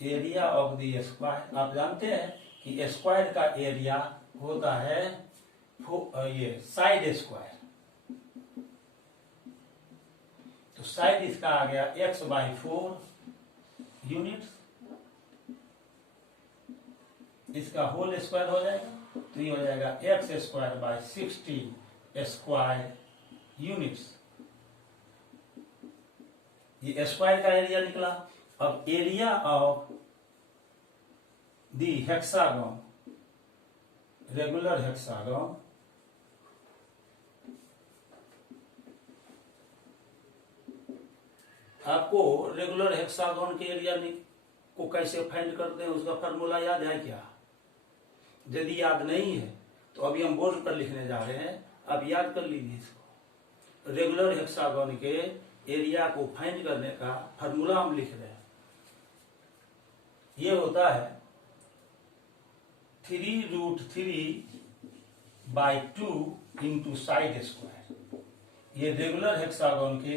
area of the square आप जानते हैं कि स्क्वायर का एरिया होता है ये साइड स्क्वायर। तो साइड इसका आ गया x बाई 4 यूनिट्स, इसका होल स्क्वायर हो जाएगा। तो ये हो जाएगा x square by 16 square units. ये स्क्वायर का एरिया निकला। अब area of the hexagon, regular hexagon, आपको रेगुलर हेक्सागन के एरिया को कैसे फाइंड करते हैं उसका फॉर्मूला याद है क्या? यदि याद नहीं है तो अभी हम बोर्ड पर लिखने जा रहे हैं, अब याद कर लीजिए इसको। रेगुलर हेक्सागन के एरिया को फाइंड करने का फॉर्मूला हम लिख रहे हैं। ये होता है 3√3/2 इंटू साइड स्क्वायर। ये रेगुलर हेक्सागन के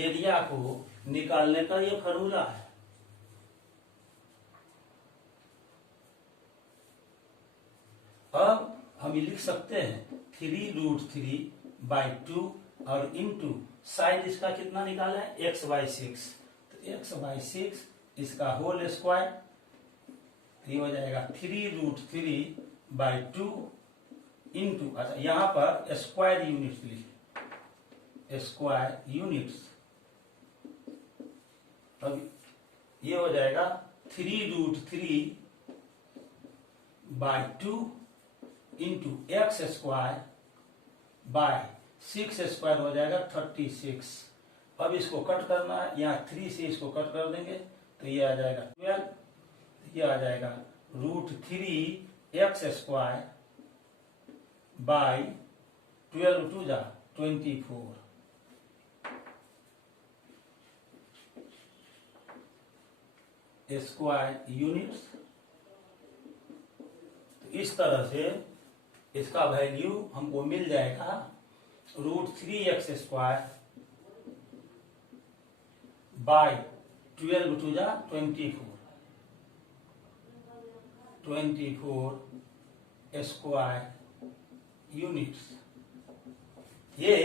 एरिया को निकालने का ये फॉर्मूला है। अब हम ये लिख सकते हैं 3√3/2 और इंटू साइड इसका कितना निकाला है? x/6। तो x/6 इसका होल स्क्वायर, ये हो जाएगा 3√3/2 इंटू, अच्छा यहां पर स्क्वायर यूनिट्स लिखे, स्क्वायर यूनिट्स। अब ये हो जाएगा 3√3/2 into x square by 6 square हो जाएगा 36। अब इसको कट करना है, यहाँ 3 से इसको कट कर देंगे तो ये आ जाएगा 12, ये आ जाएगा √3x² बाय 12 2 जा 24 स्क्वायर यूनिट्स। तो इस तरह से इसका वैल्यू हमको मिल जाएगा √3x² बाय 12 2 जा 24 स्क्वायर यूनिट्स। ये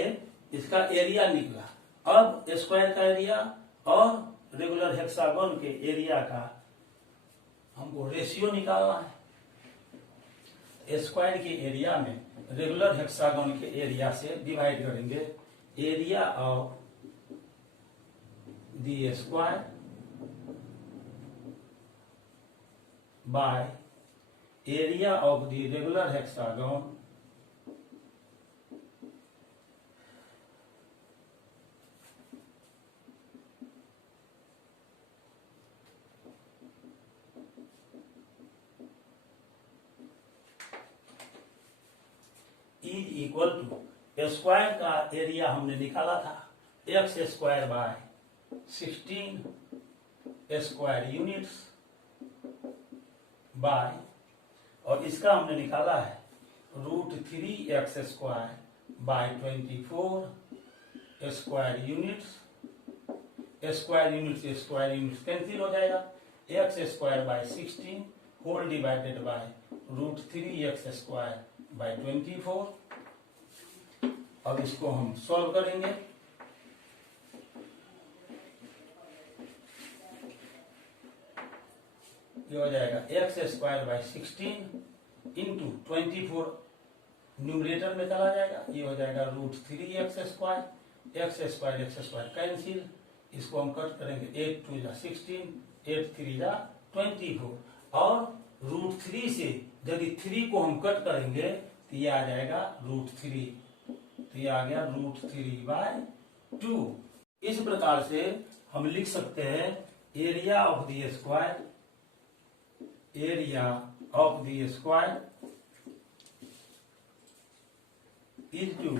इसका एरिया निकला। अब स्क्वायर का एरिया और रेगुलर हेक्सागन के एरिया का हमको रेशियो निकालना है। स्क्वायर के एरिया में रेगुलर हेक्सागन के एरिया से डिवाइड करेंगे। Area of the square by area of the regular hexagon is equal to square का एरिया हमने निकाला था x² by 16 square units bye, और इसका हमने निकाला है √3x² बाय 24 स्क्वायर यूनिट्स। स्क्वायर यूनिट्स कैंसिल हो जाएगा। x² by 16 whole divided by √3x² by 24। अब इसको हम सॉल्व करेंगे। ये हो जाएगा x² बाय 16 इंटू 24 न्यूमरेटर में चला जाएगा। ये हो जाएगा √3x², कैंसिल। इसको हम कट करेंगे, 8 2 जा 16, 8 3 जा 24, और √3 से यदि 3 को हम कट करेंगे तो ये आ जाएगा √3, तो ये आ गया √3/2। इस प्रकार से हम लिख सकते हैं area of the square is to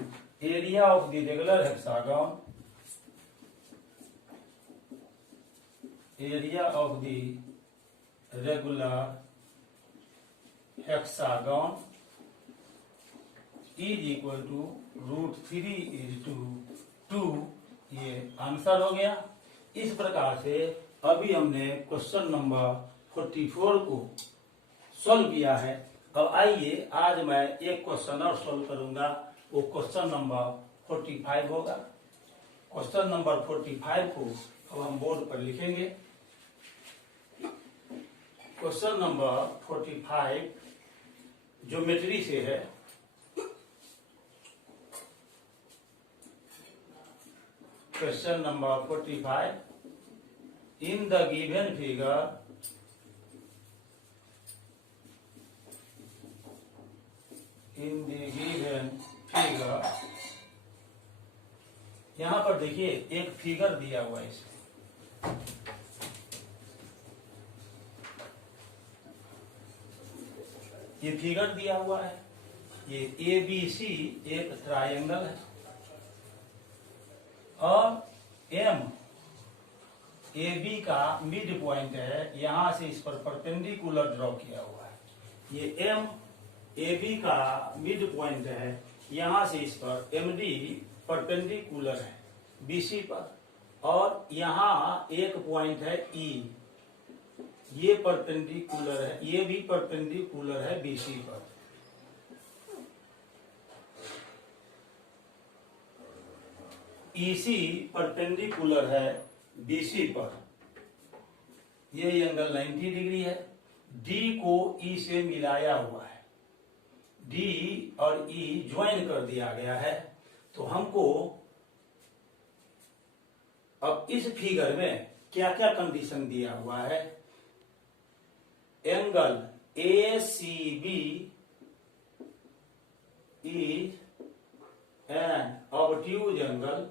area of the regular hexagon is equal to √3/2। ये आंसर हो गया। इस प्रकार से अभी हमने क्वेश्चन नंबर 44 को सॉल्व किया है। अब आइए आज मैं एक क्वेश्चन और सॉल्व करूंगा, वो क्वेश्चन नंबर 45 होगा। क्वेश्चन नंबर 45 को अब हम बोर्ड पर लिखेंगे। क्वेश्चन नंबर 45 ज्योमेट्री से है। Question number 45. In the given figure, यहाँ पर देखिए एक फिगर दिया हुआ है इसमें। ये फिगर दिया हुआ है, ये ABC एक ट्रायंगल है और एम AB का मिड पॉइंट है, यहां से इस पर परपेंडिकुलर ड्रॉ किया हुआ है। ये एम AB का मिड पॉइंट है, यहां से इस पर MD परपेंडिकुलर है BC पर, और यहां एक पॉइंट है E, ये परपेंडिकुलर है, ये भी परपेंडिकुलर है BC पर। EC परपेंडिकुलर है BC पर, ये एंगल 90 डिग्री है। D को E से मिलाया हुआ है, D और E ज्वाइन कर दिया गया है। तो हमको अब इस फिगर में क्या क्या कंडीशन दिया हुआ है, angle ACB is an obtuse angle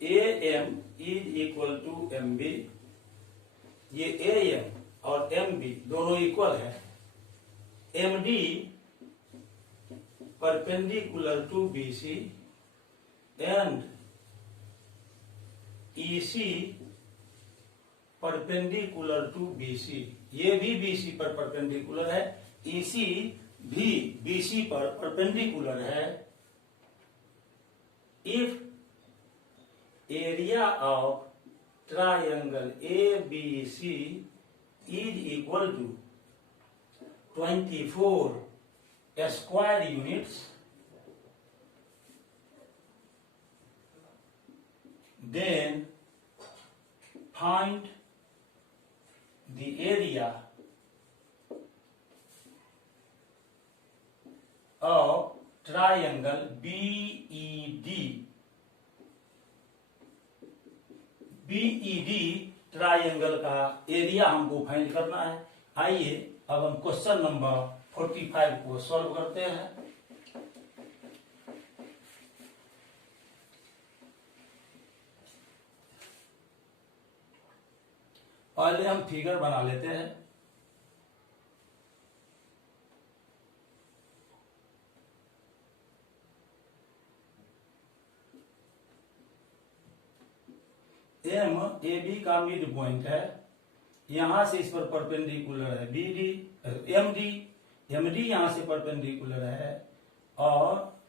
AM is equal to MB, ये AM और MB दोनों इक्वल है। MD perpendicular to BC and EC perpendicular to BC, ये भी BC पर परपेंडिकुलर है, EC भी BC पर परपेंडिकुलर है। If area of triangle ABC is equal to 24 square units, then find the area of triangle BED. BED triangle का area हमको find करना है। आइए अब हम क्वेश्चन नंबर 45 को सॉल्व करते हैं। पहले हम फिगर बना लेते हैं। एम AB का मिड पॉइंट है, यहां से इस पर परपेंडिकुलर है BD, MD यहां से परपेंडिकुलर है और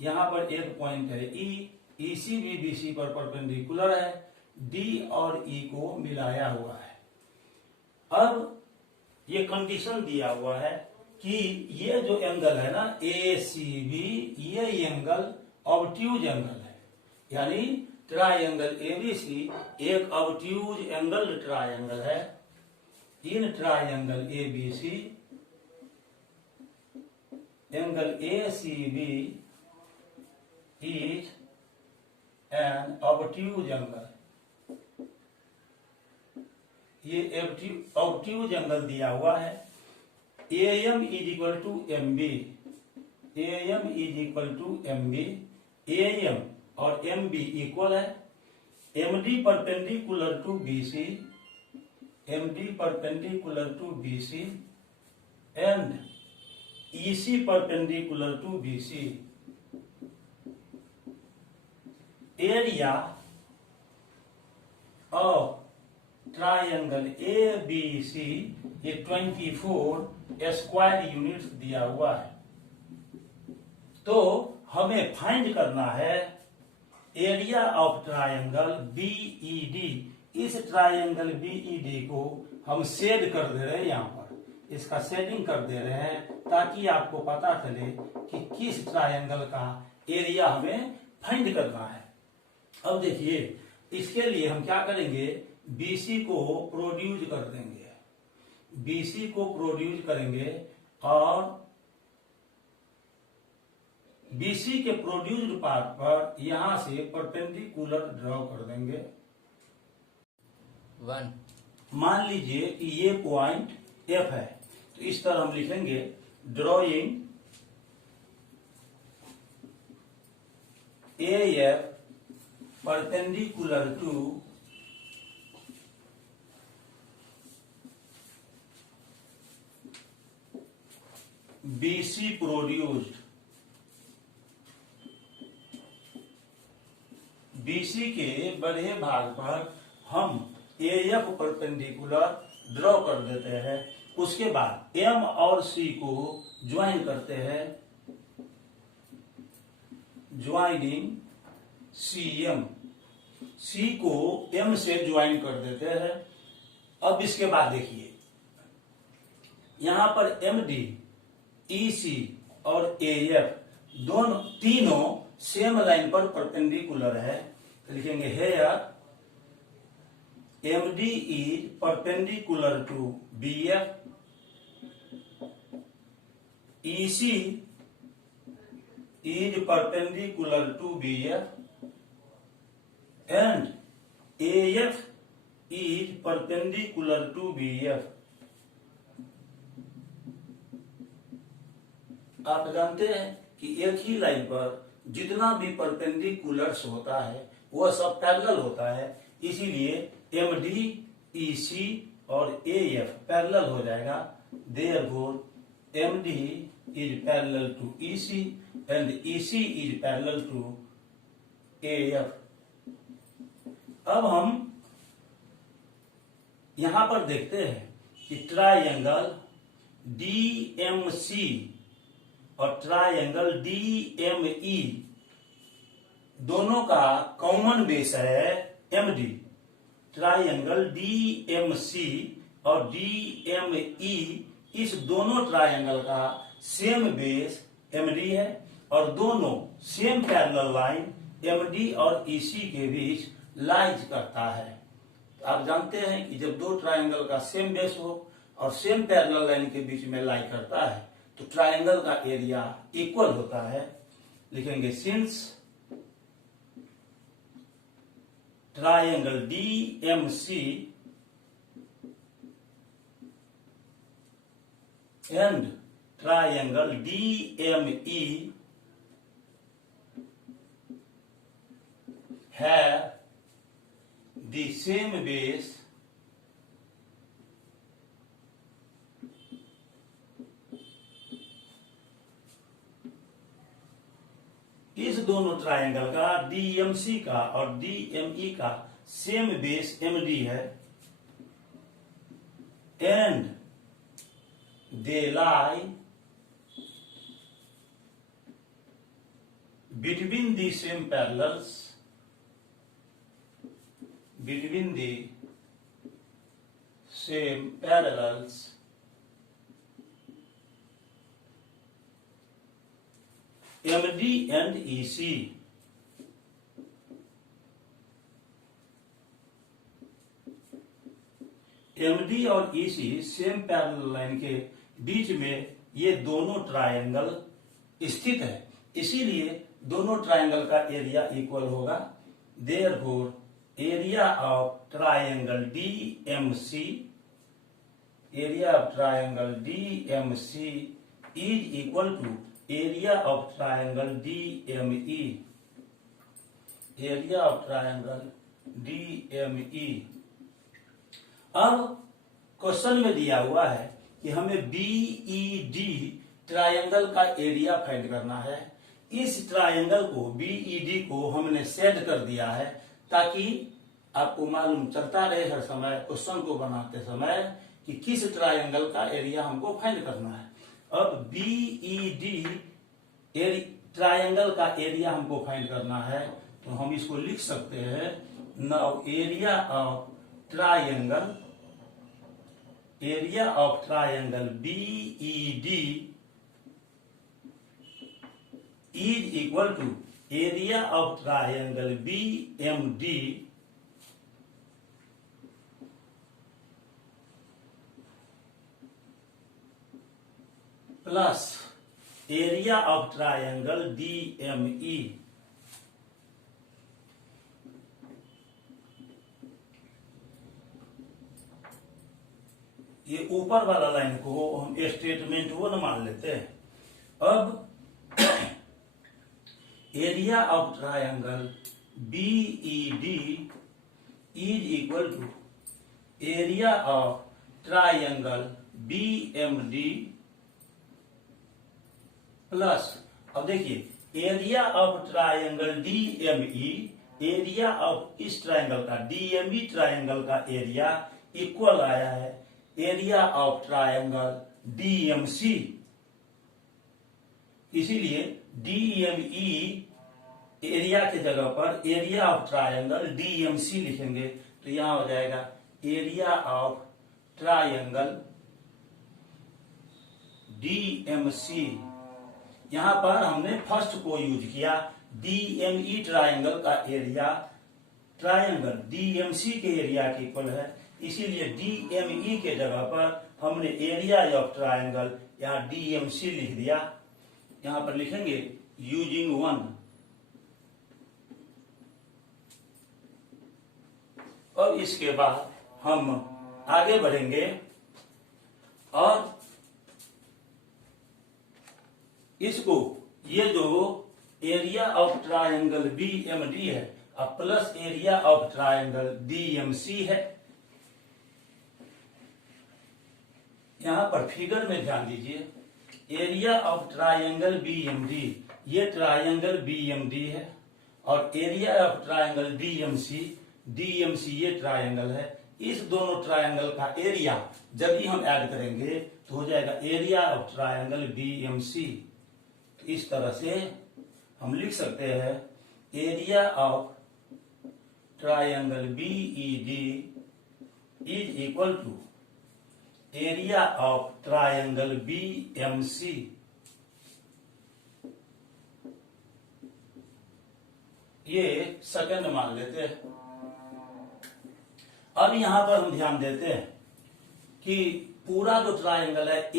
यहां पर एक पॉइंट है EC भी BC पर परपेंडिकुलर है, D और E को मिलाया हुआ है। अब ये कंडीशन दिया हुआ है कि ये जो एंगल है ना ACB, ये एंगल ऑब्ट्यूज एंगल है, यानी ट्रायंगल ABC एक ऑब्ट्यूज एंगल ट्रायंगल है। In triangle ABC angle ACB is an obtuse angle, ये ऑब्ट्यूज एंगल दिया हुआ है। AM is equal to MB, AM is equal to MB, AM और MB इक्वल है। MD perpendicular to BC, MD perpendicular to BC and EC perpendicular to BC। Area of triangle ABC ये 24 square units दिया हुआ है। तो हमें find करना है एरिया ऑफ ट्रायंगल BED। इस ट्रायंगल BED को हम शेड कर दे रहे हैं, यहां पर इसका शेडिंग कर दे रहे हैं ताकि आपको पता चले कि किस ट्रायंगल का एरिया हमें फाइंड करना है। अब देखिए इसके लिए हम क्या करेंगे, BC को प्रोड्यूस कर देंगे, BC को प्रोड्यूस करेंगे और BC के प्रोड्यूस्ड पार्ट पर यहां से परपेंडिकुलर ड्रॉ कर देंगे। 1 मान लीजिए कि ये पॉइंट F है, तो इस तरह हम लिखेंगे drawing AF perpendicular to BC produced, BC के बड़े भाग पर हम AF परपेंडिकुलर ड्रॉ कर देते हैं। उसके बाद M और C को ज्वाइन करते हैं, ज्वाइनिंग CM, C को M से ज्वाइन कर देते हैं। अब इसके बाद देखिए यहां पर MD, EC और AF तीनों सेम लाइन पर परपेंडिकुलर है, तो लिखेंगे here MD is perpendicular to BF, EC is perpendicular to BF and AF is perpendicular to BF। आप जानते हैं कि एक ही लाइन पर जितना भी परपेंडिकुलर्स होता है वह सब पैरेलल होता है, इसीलिए MD, EC और AF पैरेलल हो जाएगा। Therefore MD is parallel to EC and EC is parallel to AF। अब हम यहां पर देखते हैं कि ट्रायंगल DMC और ट्रायंगल DME दोनों का कॉमन बेस है MD। ट्रायंगल DMC और DME इस दोनों ट्रायंगल का सेम बेस MD है और दोनों सेम पैरेलल लाइन MD और EC के बीच लाइज करता है। तो आप जानते हैं कि जब दो ट्रायंगल का सेम बेस हो और सेम पैरेलल लाइन के बीच में लाई करता है तो ट्रायंगल का एरिया इक्वल होता है। लिखेंगे since triangle DMC and triangle DME have the same base इस दोनों ट्रायंगल का DMC का और DME का सेम बेस MD है and they lie between the same parallels, between the same parallels MD and EC। MD और EC same parallel line के बीच में ये दोनों ट्रायंगल स्थित है, इसीलिए दोनों ट्रायंगल का एरिया इक्वल होगा। Therefore area of triangle DMC, area of triangle DMC is equal to area of triangle DME, area of triangle DME। अब क्वेश्चन में दिया हुआ है कि हमें BED ट्रायंगल का एरिया फाइंड करना है। इस ट्रायंगल को BED को हमने सेट कर दिया है ताकि आपको मालूम चलता रहे हर समय क्वेश्चन को बनाते समय कि किस ट्रायंगल का एरिया हमको फाइंड करना है। अब BED ट्रायंगल का एरिया हमको फाइंड करना है तो हम इसको लिख सकते हैं now area of triangle, area of triangle BED is equal to area of triangle BMD plus area of triangle DME। ये ऊपर वाला लाइन को हम स्टेटमेंट 1 मान लेते हैं। अब area of triangle BED is equal to area of triangle BMD plus, अब देखिए area of triangle DME, area of इस ट्रायंगल का DME ट्रायंगल का एरिया इक्वल आया है एरिया ऑफ ट्रायंगल DMC। इसीलिए DME एरिया के जगह पर एरिया ऑफ ट्रायंगल DMC लिखेंगे, तो यहां हो जाएगा एरिया ऑफ ट्रायंगल DMC। यहां पर हमने फर्स्ट को यूज किया, DME ट्रायंगल का एरिया ट्रायंगल DMC के एरिया के इक्वल है, इसीलिए DME के जगह पर हमने एरिया ऑफ ट्रायंगल या DMC लिख दिया। यहां पर लिखेंगे यूजिंग 1। और इसके बाद हम आगे बढ़ेंगे और इसको, ये जो एरिया ऑफ ट्रायंगल BMD है अब plus area of triangle DMC है। यहां पर फिगर में ध्यान दीजिए, एरिया ऑफ ट्रायंगल BMD, ये ट्रायंगल BMD है, और एरिया ऑफ ट्रायंगल DMC ये ट्रायंगल है। इस दोनों ट्रायंगल का एरिया जब भी हम ऐड करेंगे तो हो जाएगा एरिया ऑफ ट्रायंगल BMC। तो इस तरह से हम लिख सकते हैं area of triangle BED is equal to area of triangle BMC। ये सेकंड मान लेते हैं। अब यहां पर हम ध्यान देते हैं कि पूरा जो ट्रायंगल है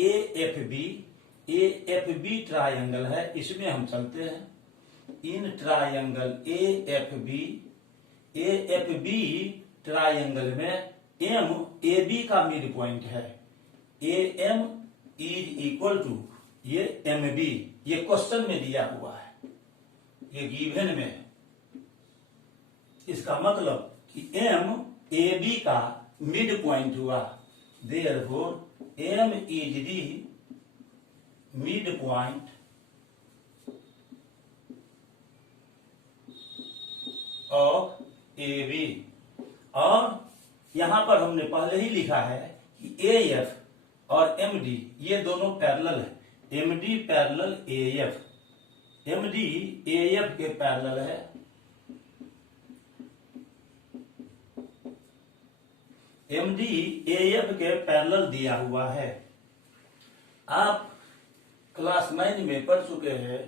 AFB ट्रायंगल है, इसमें हम चलते हैं। इन ट्रायंगल AFB ट्रायंगल में AB का मिड पॉइंट है, AM इज इक्वल टू ये MB। ये क्वेश्चन में दिया हुआ है, ये गिवन में है। इसका मतलब कि AB का मिड पॉइंट हुआ, therefore M is the mid point of AB। और यहां पर हमने पहले ही लिखा है कि AF और MD ये दोनों पैरेलल है, MD parallel AF, MD AF के पैरेलल है। MD AF के पैरेलल दिया हुआ है। आप क्लास 9 में पढ़ चुके हैं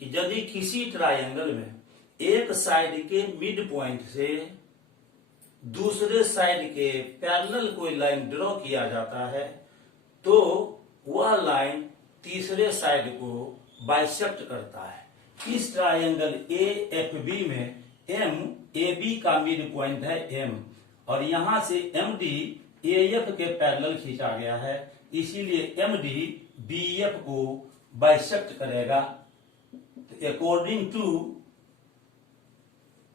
कि यदि किसी ट्रायंगल में एक साइड के मिड पॉइंट से दूसरे साइड के पैरेलल कोई लाइन ड्रॉ किया जाता है तो वह लाइन तीसरे साइड को बाइसेक्ट करता है। इस ट्रायंगल AFB में AB का मिड पॉइंट है M, और यहां से MD AF के पैरेलल खींचा गया है, इसीलिए MD BF को बाइसेक्ट करेगा। तो according to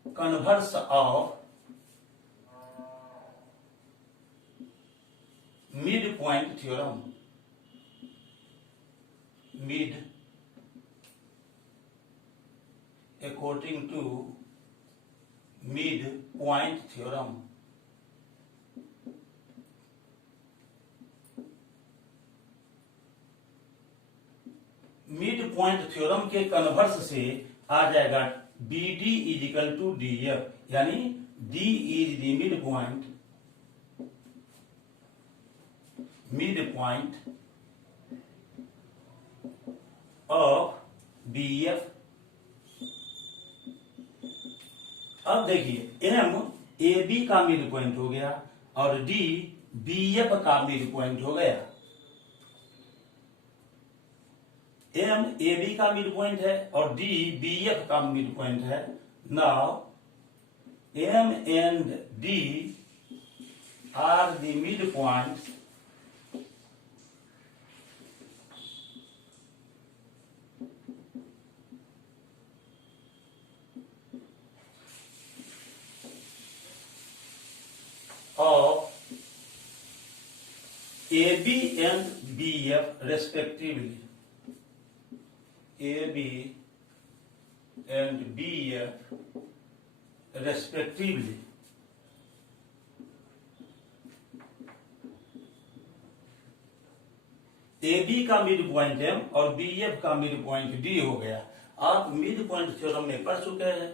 converse of mid point theorem, according to mid point theorem, mid point theorem के कन्वर्स से आ जाएगा BD is equal to DF, यानी D is the mid point of BF। अब देखिए M AB का मिड पॉइंट हो गया और D BF का मिड पॉइंट हो गया। M AB का मिड पॉइंट है और D BF का मिड पॉइंट है। Now M and D are the mid points of AB and BF respectively। AB and BF respectively. AB का मिड पॉइंट M और BF का मिड पॉइंट D हो गया। आप मिड पॉइंट थ्योरम में पढ़ चुके हैं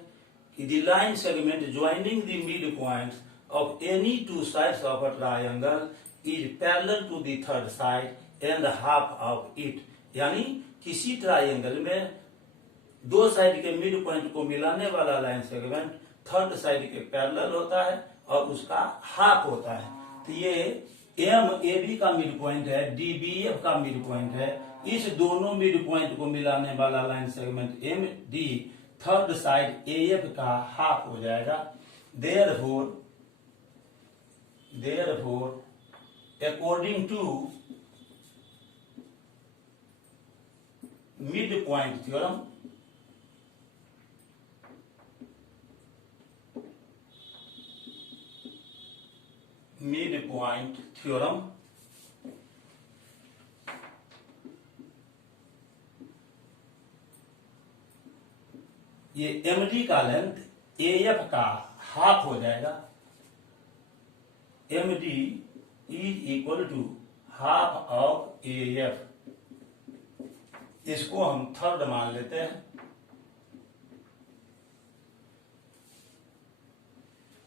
कि the line segment joining the mid points of any two sides of a triangle is parallel to the third side and half of it. यानी किसी ट्रायंगल में दो साइड के मिड पॉइंट को मिलाने वाला लाइन सेगमेंट थर्ड साइड के parallel होता है और उसका हाफ होता है। तो ये एम ए बी का मिड पॉइंट है, डी बी एफ का मिड पॉइंट है। इस दोनों मिड पॉइंट को मिलाने वाला line segment M D third side A F का हाफ हो जाएगा। Therefore according to mid point theorem, mid point theorem, ये एमडी का लेंथ एएफ का हाफ हो जाएगा। MD is equal to half of AF. इसको हम थर्ड मान लेते हैं।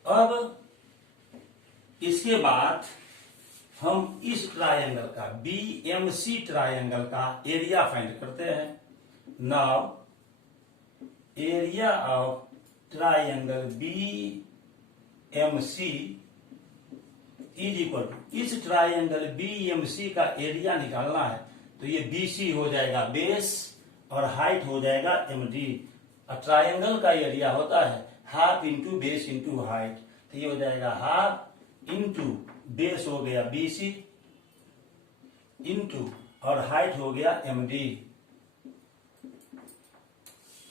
अब इसके बाद हम इस ट्रायंगल का बीएमसी ट्रायंगल का एरिया फाइंड करते हैं। Now area of triangle BMC is equal to, इस ट्रायंगल बीएमसी का एरिया निकालना है तो ये बीसी हो जाएगा बेस और हाइट हो जाएगा एमडी। ट्रायंगल का एरिया होता है half into base into height, तो ये हो जाएगा हाफ इंटू बेस हो गया बीसी इंटू और हाइट हो गया एमडी।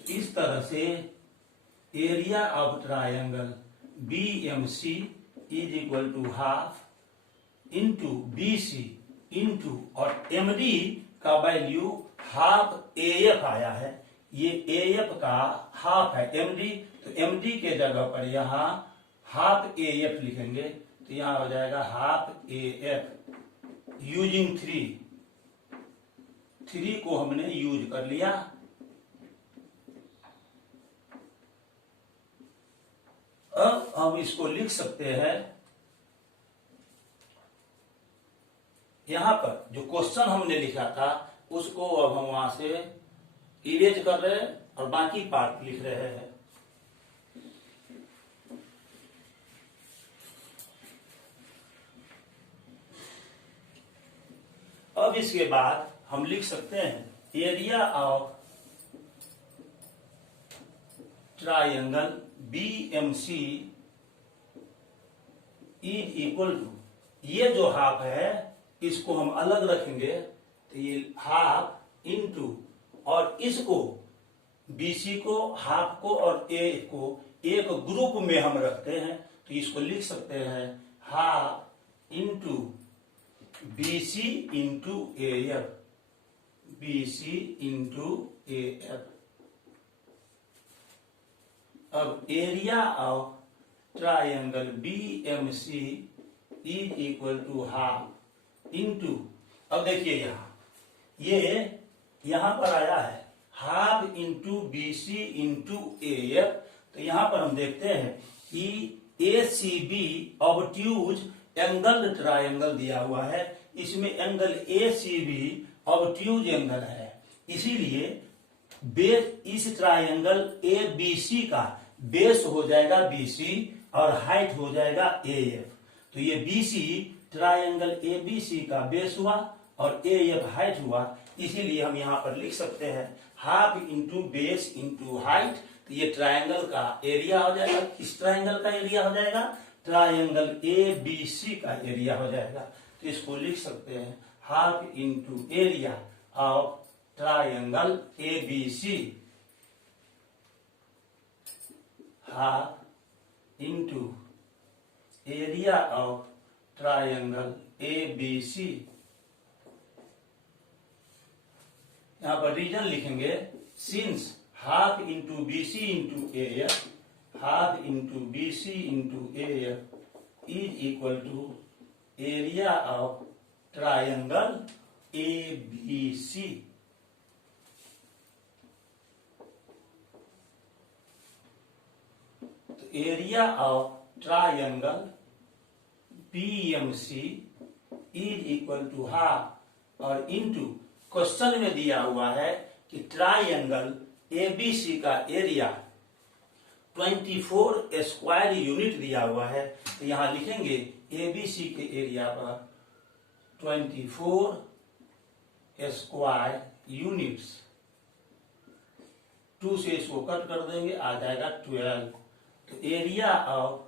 इस तरह से area of triangle BMC is equal to half into BC into और एमडी का वैल्यू हाफ एएफ आया है। ये एएफ का हाफ है एमडी, तो एमडी के जगह पर यहां हाफ एएफ लिखेंगे तो यहां हो जाएगा हाफ एएफ यूजिंग 3 को हमने यूज कर लिया। अब हम इसको लिख सकते हैं, यहां पर जो क्वेश्चन हमने लिखा था उसको अब हम वहां से इरेज कर रहे हैं और बाकी पार्ट लिख रहे हैं। अब इसके बाद हम लिख सकते हैं area of triangle BMC is equal to, ये जो हाफ है इसको हम अलग रखेंगे तो ये हाफ इंटू और इसको बीसी को हाफ को और ए को एक ग्रुप में हम रखते हैं तो इसको लिख सकते हैं half into BC into AF, BC into AF. अब area of triangle BMC is equal to half into, अब देखिए यहां पर आया है half into BC into AF. तो यहां पर हम देखते हैं कि एसीबी ऑब्ट्यूज एंगल ट्रायंगल दिया हुआ है, इसमें एंगल एसीबी ऑब्ट्यूज एंगल है, इसीलिए बेस इस ट्रायंगल एबीसी का बेस हो जाएगा बीसी और हाइट हो जाएगा एएफ। तो ये बीसी ट्रायंगल एबीसी का बेस हुआ और एएफ हाइट हुआ, इसीलिए हम यहां पर लिख सकते हैं half into base into height. तो ये ट्रायंगल का एरिया हो जाएगा। किस ट्रायंगल का एरिया हो जाएगा? ट्रायंगल एबीसी का एरिया हो जाएगा। तो इसको लिख सकते हैं half into area of triangle ABC, half into area of triangle ABC. यहाँ पर रीजन लिखेंगे, since half into BC into AF, half into BC into AF is equal to area of triangle ABC। तो area of triangle BMC is equal to half और into question में दिया हुआ है कि ट्रायंगल ABC का area 24 square unit दिया हुआ है। तो यहां लिखेंगे ABC के एरिया पर 24 स्क्वायर यूनिट्स, 2 से इसको कट कर देंगे, आ जाएगा 12। तो area of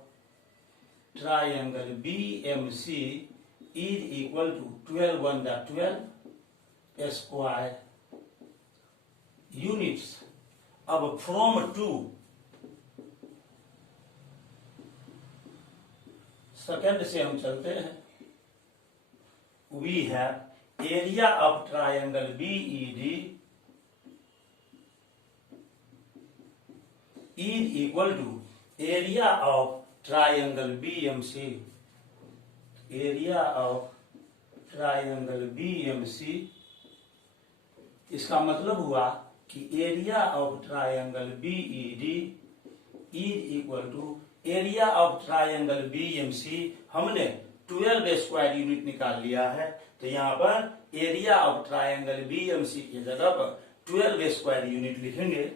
triangle BMC is equal to 12 1 जा 12 स्क्वायर यूनिट्स। अब फ्रॉम टू सेकंड से हम चलते हैं। We have area of triangle BED is equal to area of triangle BMC, area of triangle BMC। इसका मतलब हुआ कि area of triangle BED is equal to area of triangle BMC। हमने 12 square unit निकाल लिया है, तो यहां पर एरिया ऑफ ट्रायंगल BMC की जगह पर 12 स्क्वायर यूनिट लिखेंगे,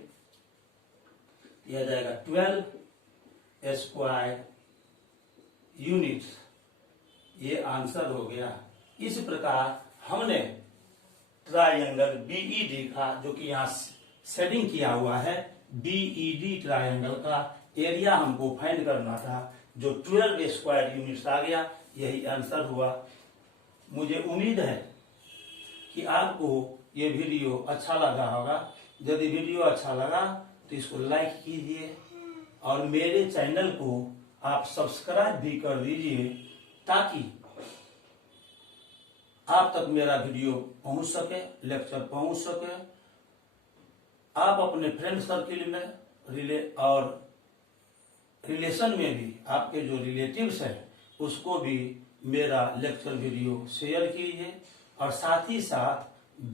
यह जाएगा 12 स्क्वायर यूनिट्स। ये आंसर हो गया। इस प्रकार हमने ट्रायंगल BED का, जो कि यहाँ शेडिंग किया हुआ है, BED ट्रायंगल का एरिया हमको फाइंड करना था, जो 12 स्क्वायर यूनिट्स आ गया, यही आंसर हुआ। मुझे उम्मीद है कि आपको ये वीडियो अच्छा लगा होगा। यदि वीडियो अच्छा लगा तो इसको लाइक कीजिए और मेरे चैनल को आप सब्सक्राइब भी कर दीजिए, ताकि आप तक मेरा वीडियो पहुंच सके, लेक्चर पहुंच सके। आप अपने फ्रेंड सर्किल में और रिलेशन में भी, आपके जो रिलेटिव्स हैं उसको भी मेरा लेक्चर वीडियो शेयर कीजिए, और साथ ही साथ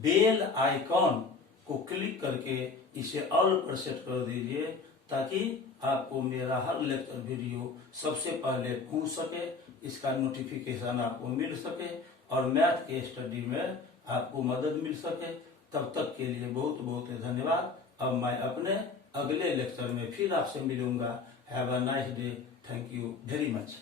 बेल आइकॉन को क्लिक करके इसे ऑल पर सेट कर दीजिए, ताकि आपको मेरा हर लेक्चर वीडियो सबसे पहले पहुंच सके, इसका नोटिफिकेशन आपको मिल सके और मैथ के स्टडी में आपको मदद मिल सके। तब तक के लिए बहुत बहुत धन्यवाद। अब मैं अपने अगले लेक्चर में फिर आपसे मिलूंगा। Have a nice day. Thank you very much.